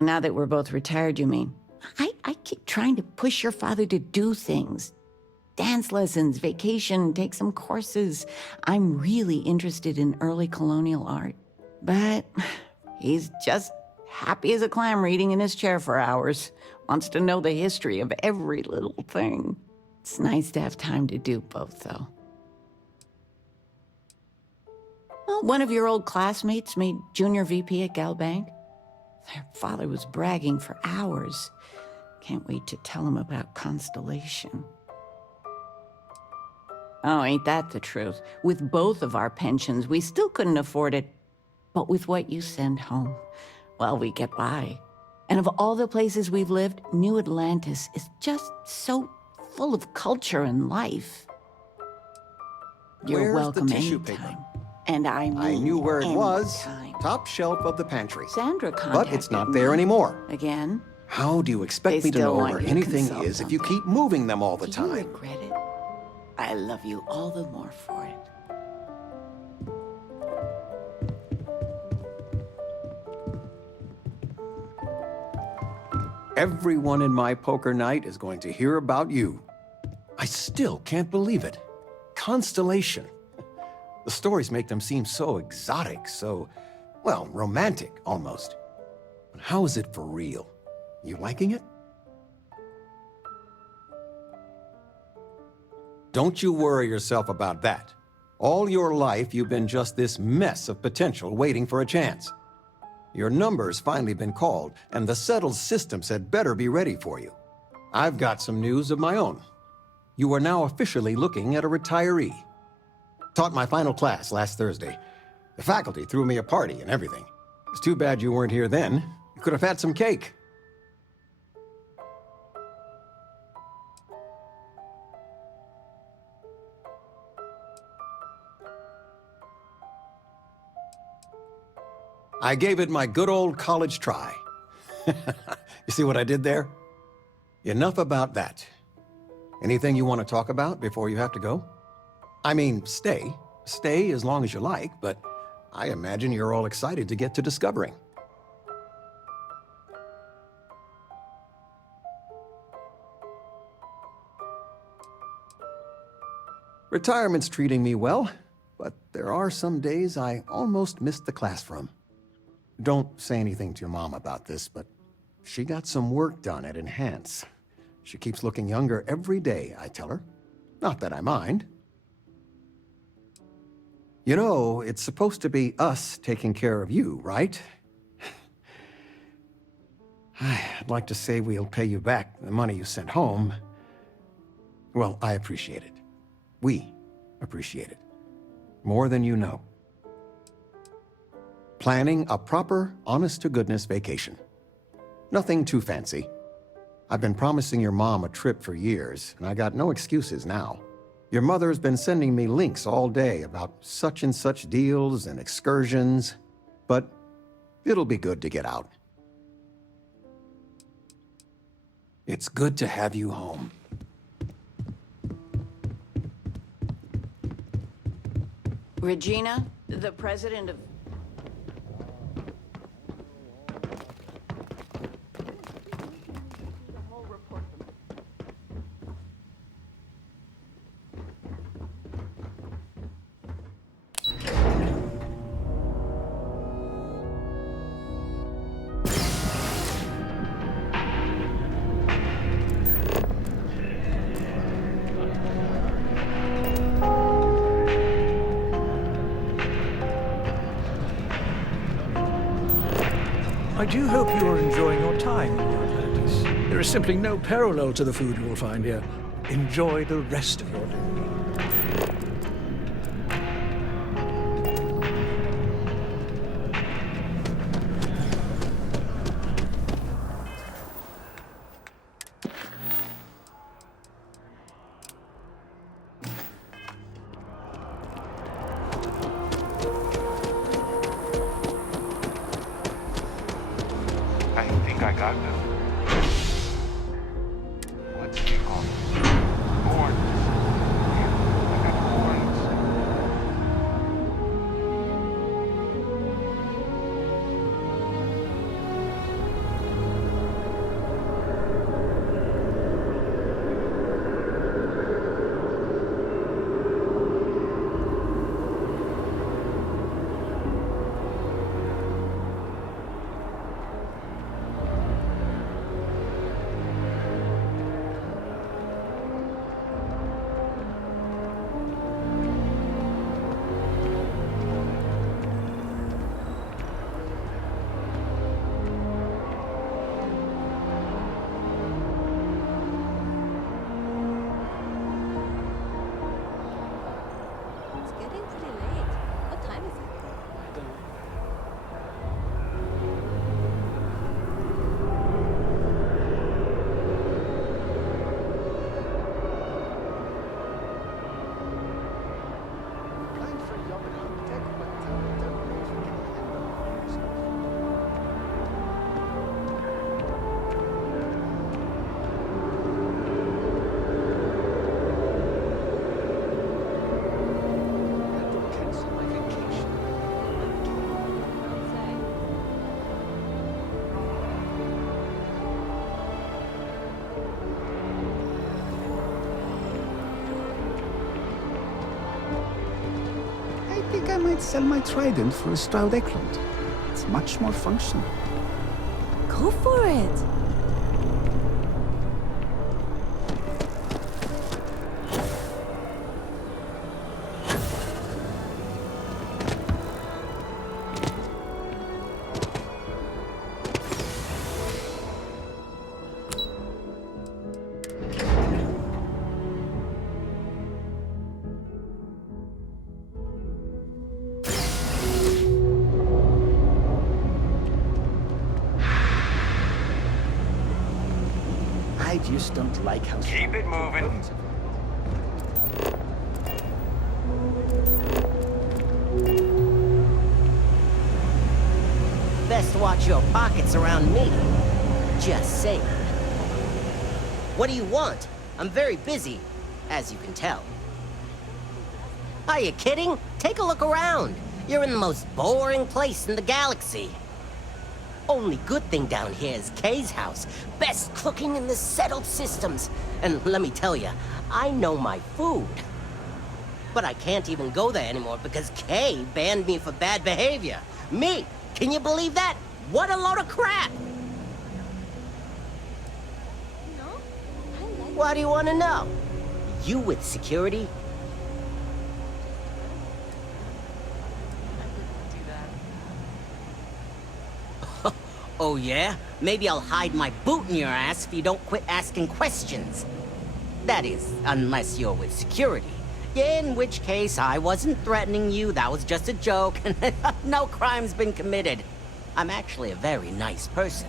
Now that we're both retired, you mean? I keep trying to push your father to do things. Dance lessons, vacation, take some courses. I'm really interested in early colonial art. But he's just happy as a clam reading in his chair for hours. Wants to know the history of every little thing. It's nice to have time to do both, though. Well, one of your old classmates made junior VP at Gal Bank. Their father was bragging for hours. Can't wait to tell him about Constellation. Oh, ain't that the truth? With both of our pensions, we still couldn't afford it. But with what you send home, well, we get by. And of all the places we've lived, New Atlantis is just so full of culture and life. You're Where's welcome the tissue anytime. paper? And I mean I knew where it was. anytime. Top shelf of the pantry. Sandra But contacted it's not there anymore. Again? How do you expect They me to still know want where you to anything consult is if them. you keep moving them all the Do you time? regret it? I love you all the more for it. Everyone in my poker night is going to hear about you. I still can't believe it. Constellation. The stories make them seem so exotic, so, well, romantic, almost. But how is it for real? You liking it? Don't you worry yourself about that. All your life, you've been just this mess of potential waiting for a chance. Your number's finally been called, and the settled systems had better be ready for you. I've got some news of my own. You are now officially looking at a retiree. Taught my final class last Thursday. The faculty threw me a party and everything. It's too bad you weren't here then. You could have had some cake. I gave it my good old college try. You see what I did there? Enough about that. Anything you want to talk about before you have to go? I mean, stay. Stay as long as you like, but I imagine you're all excited to get to discovering. Retirement's treating me well, but there are some days I almost missed the classroom. Don't say anything to your mom about this, but she got some work done at Enhance. She keeps looking younger every day, I tell her. Not that I mind. You know, it's supposed to be us taking care of you, right? I'd like to say we'll pay you back the money you sent home. Well, I appreciate it. We appreciate it. More than you know. Planning a proper, honest-to-goodness vacation. Nothing too fancy. I've been promising your mom a trip for years, and I got no excuses now. Your mother's been sending me links all day about such and such deals and excursions, but it'll be good to get out. It's good to have you home. Regina, the president of... I do hope you are enjoying your time in New Atlantis. There is simply no parallel to the food you will find here. Enjoy the rest of your day. I got them. What's he called? Horns. I got horns. think I might sell my trident for a Stroud Eklund. It's much more functional. Go for it. I just don't like how... Keep it moving. Best watch your pockets around me. Just saying. What do you want? I'm very busy, as you can tell. Are you kidding? Take a look around. You're in the most boring place in the galaxy. Only good thing down here is Kay's house. Best cooking in the settled systems. And let me tell you, I know my food. But I can't even go there anymore because Kay banned me for bad behavior. Me! Can you believe that? What a load of crap! What do you want to know? You with security? Oh yeah? Maybe I'll hide my boot in your ass if you don't quit asking questions. That is, unless you're with security. In which case, I wasn't threatening you, that was just a joke, and no crime's been committed. I'm actually a very nice person.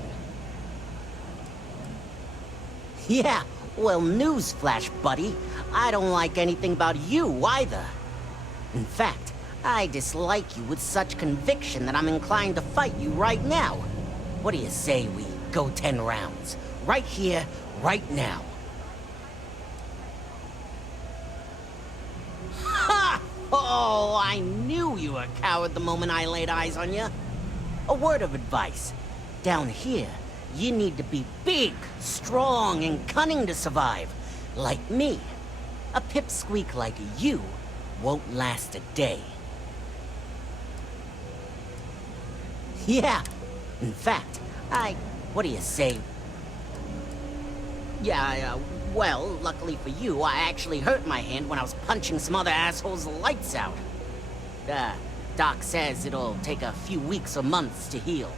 Yeah, well, newsflash, buddy. I don't like anything about you either. In fact, I dislike you with such conviction that I'm inclined to fight you right now. What do you say we go 10 rounds? Right here, right now. Ha! Oh, I knew you were a coward the moment I laid eyes on you. A word of advice. Down here, you need to be big, strong, and cunning to survive. Like me. A pipsqueak like you won't last a day. Yeah. In fact, what do you say? Yeah, well, luckily for you, I actually hurt my hand when I was punching some other assholes' lights out. Doc says it'll take a few weeks or months to heal.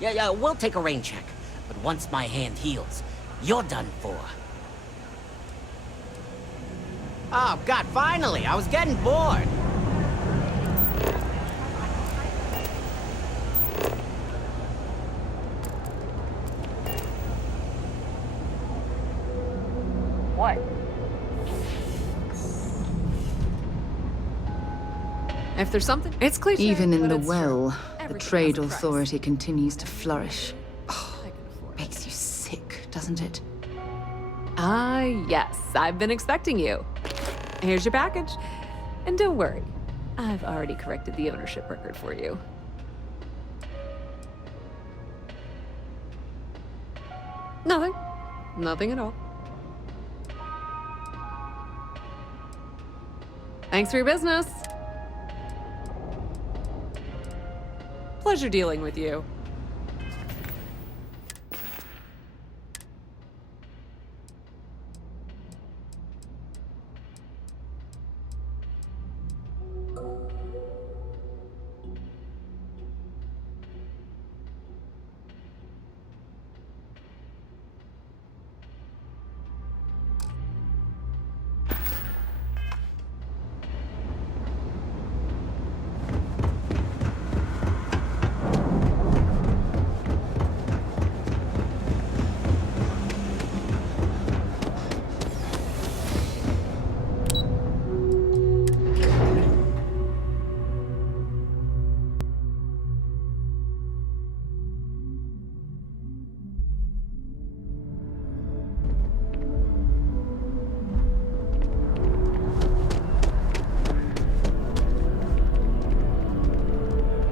Yeah, we'll take a rain check. But once my hand heals, you're done for. Oh, God, finally! I was getting bored! What? If there's something, it's cliche. Even in but the it's well, true. the Everything trade has a price. authority continues to flourish. Makes you sick, doesn't it? Ah, yes. I've been expecting you. Here's your package. And don't worry, I've already corrected the ownership record for you. Nothing. Nothing at all. Thanks for your business. Pleasure dealing with you.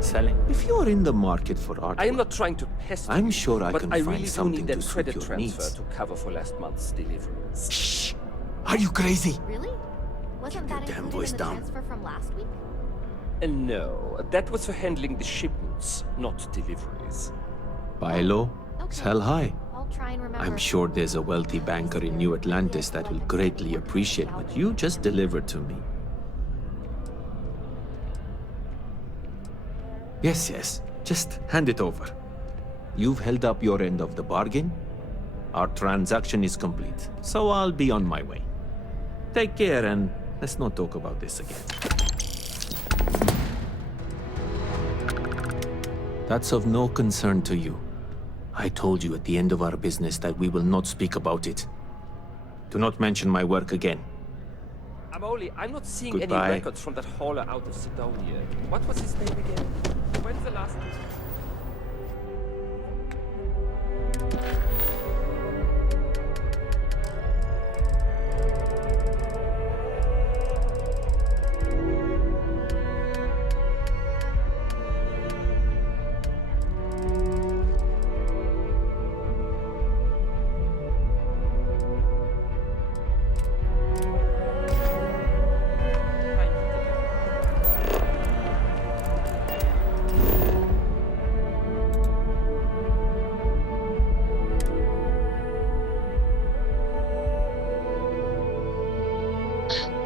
Selling. If you are in the market for art, I am not trying to pester I'm you, sure I but can I find really do something need to that suit credit your transfer needs. to cover for last month's delivery. Shh! Are you crazy? Really? Wasn't that damn included voice in the down. transfer from last week? No, that was for handling the shipments, not deliveries. Buy low, sell high. I'll try and remember. I'm sure there's a wealthy banker in New Atlantis that will greatly appreciate what you just delivered to me. Yes, just hand it over. You've held up your end of the bargain. Our transaction is complete, so I'll be on my way. Take care and let's not talk about this again. That's of no concern to you. I told you at the end of our business that we will not speak about it. Do not mention my work again. I'm not seeing Goodbye. any records from that hauler out of Sidonia. What was his name again? When's the last...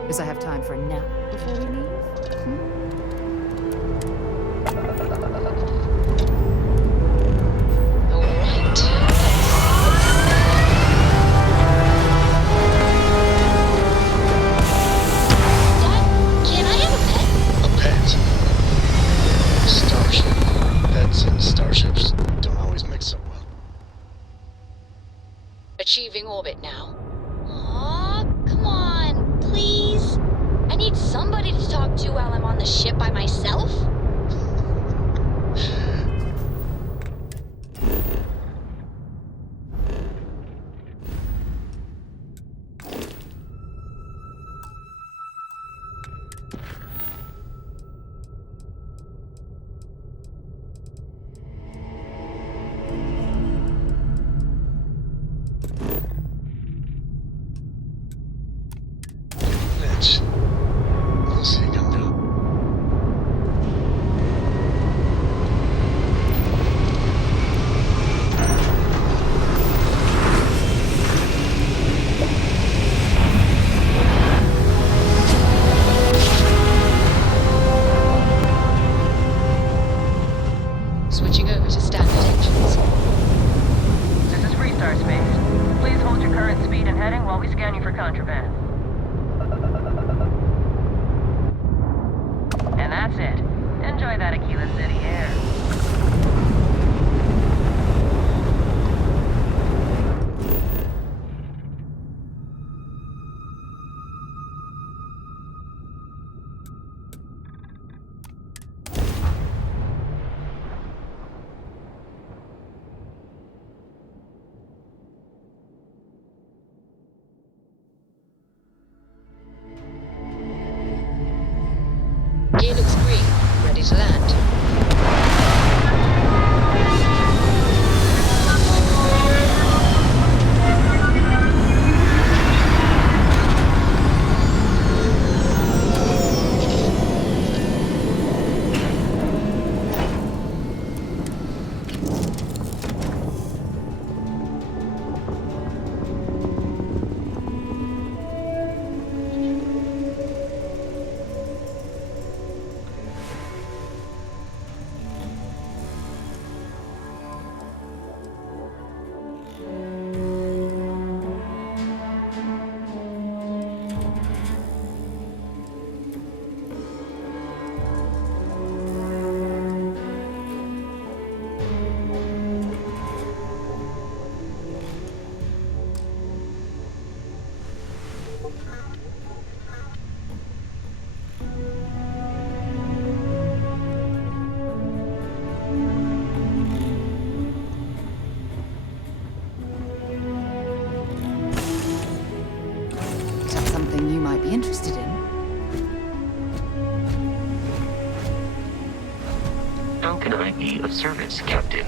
Guess I have time for a nap before we leave. Can I have a pet? A pet? Starship. Pets and starships don't always mix so well. Achieving orbit now. Aw, come on, please. I need somebody to talk to while I'm on the ship by myself. Mitch, I'll see you come down. Switching over to standard engines. This is Freestar Space. Please hold your current speed and heading while we scan you for contraband. And that's it. Enjoy that Aquila City air. Gear looks green. Ready to land. Is that something you might be interested in? How can I be of service, Captain?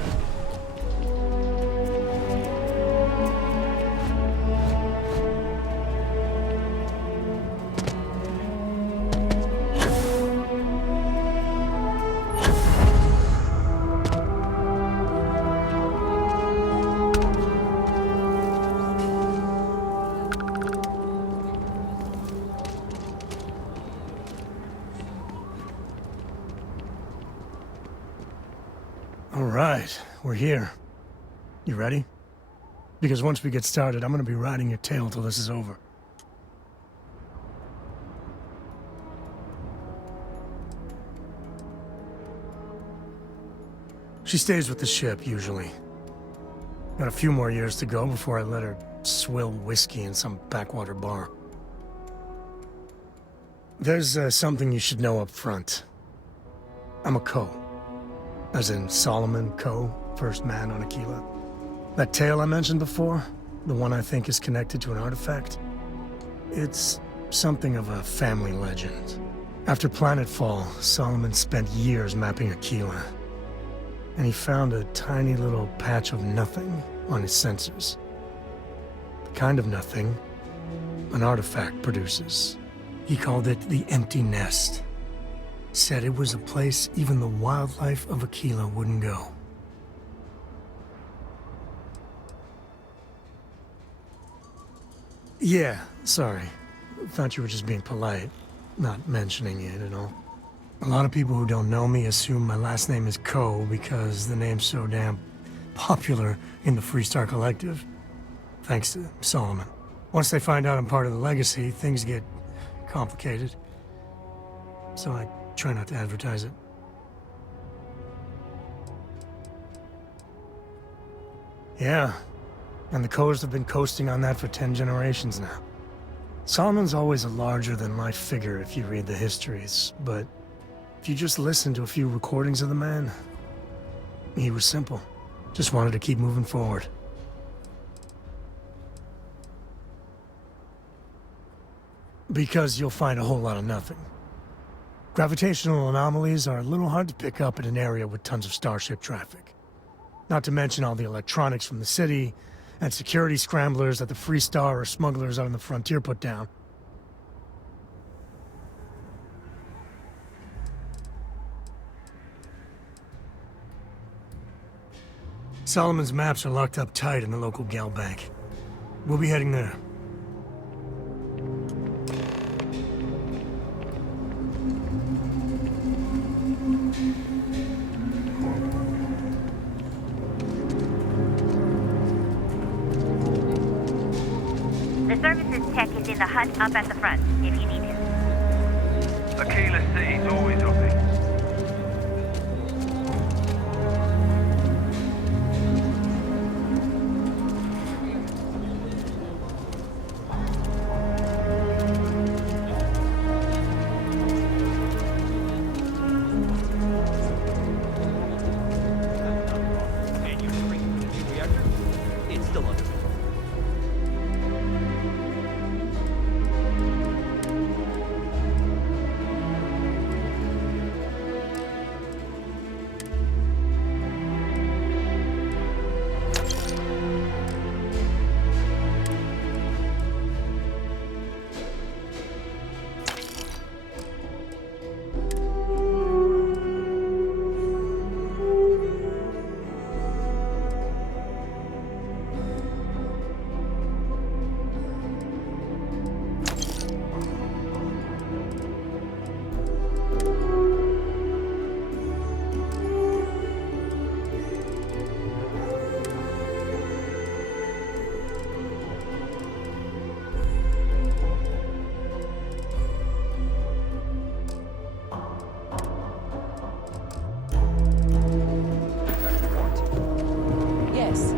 right, we're here. You ready? Because once we get started, I'm gonna be riding your tail till this is over. She stays with the ship, usually. Got a few more years to go before I let her swill whiskey in some backwater bar. There's something you should know up front. I'm a Co. As in Solomon Co., first man on Aquila. That tale I mentioned before, the one I think is connected to an artifact, it's something of a family legend. After planetfall, Solomon spent years mapping Aquila, and he found a tiny little patch of nothing on his sensors. The kind of nothing an artifact produces. He called it the Empty Nest. Said it was a place even the wildlife of Aquila wouldn't go. Yeah, sorry. Thought you were just being polite, not mentioning it at all. A lot of people who don't know me assume my last name is Co because the name's so damn popular in the Freestar Collective. Thanks to Solomon. Once they find out I'm part of the Legacy, things get complicated. So I try not to advertise it. Yeah, and the Co's have been coasting on that for 10 generations now. Solomon's always a larger-than-life figure if you read the histories, but if you just listen to a few recordings of the man, he was simple. Just wanted to keep moving forward. Because you'll find a whole lot of nothing. Gravitational anomalies are a little hard to pick up in an area with tons of starship traffic. Not to mention all the electronics from the city, and security scramblers that the Freestar or smugglers out on the frontier put down. Solomon's maps are locked up tight in the local gal bank. We'll be heading there. The services tech is in the hut up at the front, if you need him. Aquila City's always open. It's still under. Yes.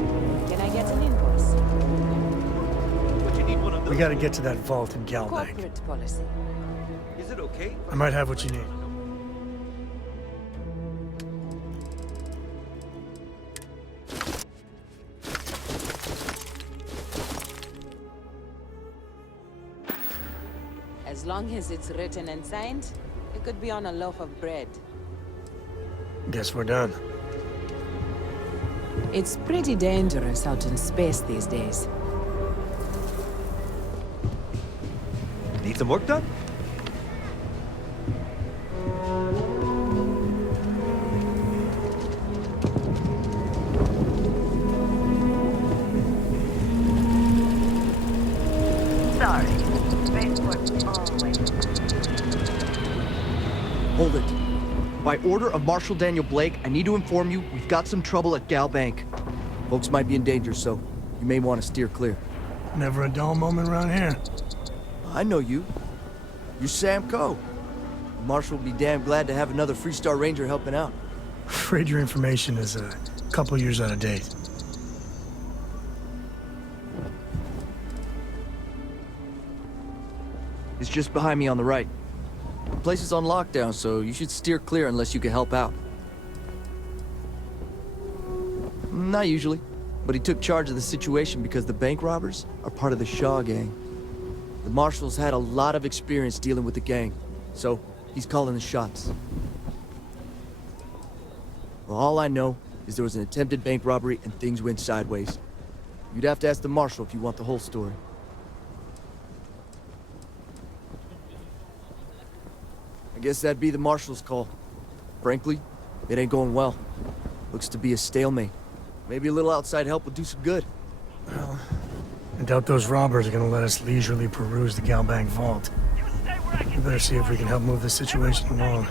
Can I get an invoice? We gotta get to that vault in Galbank. Corporate policy. Is it okay? I might have what you need. As long as it's written and signed, it could be on a loaf of bread. Guess we're done. It's pretty dangerous out in space these days. Need some work done? Sorry. Spaceport always. Hold it. By order of Marshal Daniel Blake, I need to inform you we've got some trouble at Gal Bank. Folks might be in danger, so you may want to steer clear. Never a dull moment around here. I know you. You're Sam Coe. Marshal will be damn glad to have another Freestar Ranger helping out. Afraid your information is a couple years out of date. It's just behind me on the right. The place is on lockdown, so you should steer clear unless you can help out. Not usually, but he took charge of the situation because the bank robbers are part of the Shaw gang. The Marshal's had a lot of experience dealing with the gang, so he's calling the shots. Well, all I know is there was an attempted bank robbery and things went sideways. You'd have to ask the Marshal if you want the whole story. I guess that'd be the Marshal's call. Frankly, it ain't going well. Looks to be a stalemate. Maybe a little outside help would do some good. Well, I doubt those robbers are gonna let us leisurely peruse the Gal Bank vault. We better see if we can help move the situation along.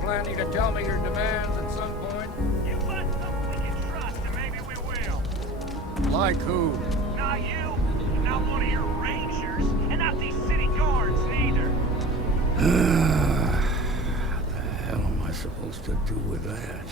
Planning to tell me your demands at some point? You want something we can trust, and maybe we will. Like who? Not you, not one of your rangers, and not these city guards, neither. What the hell am I supposed to do with that?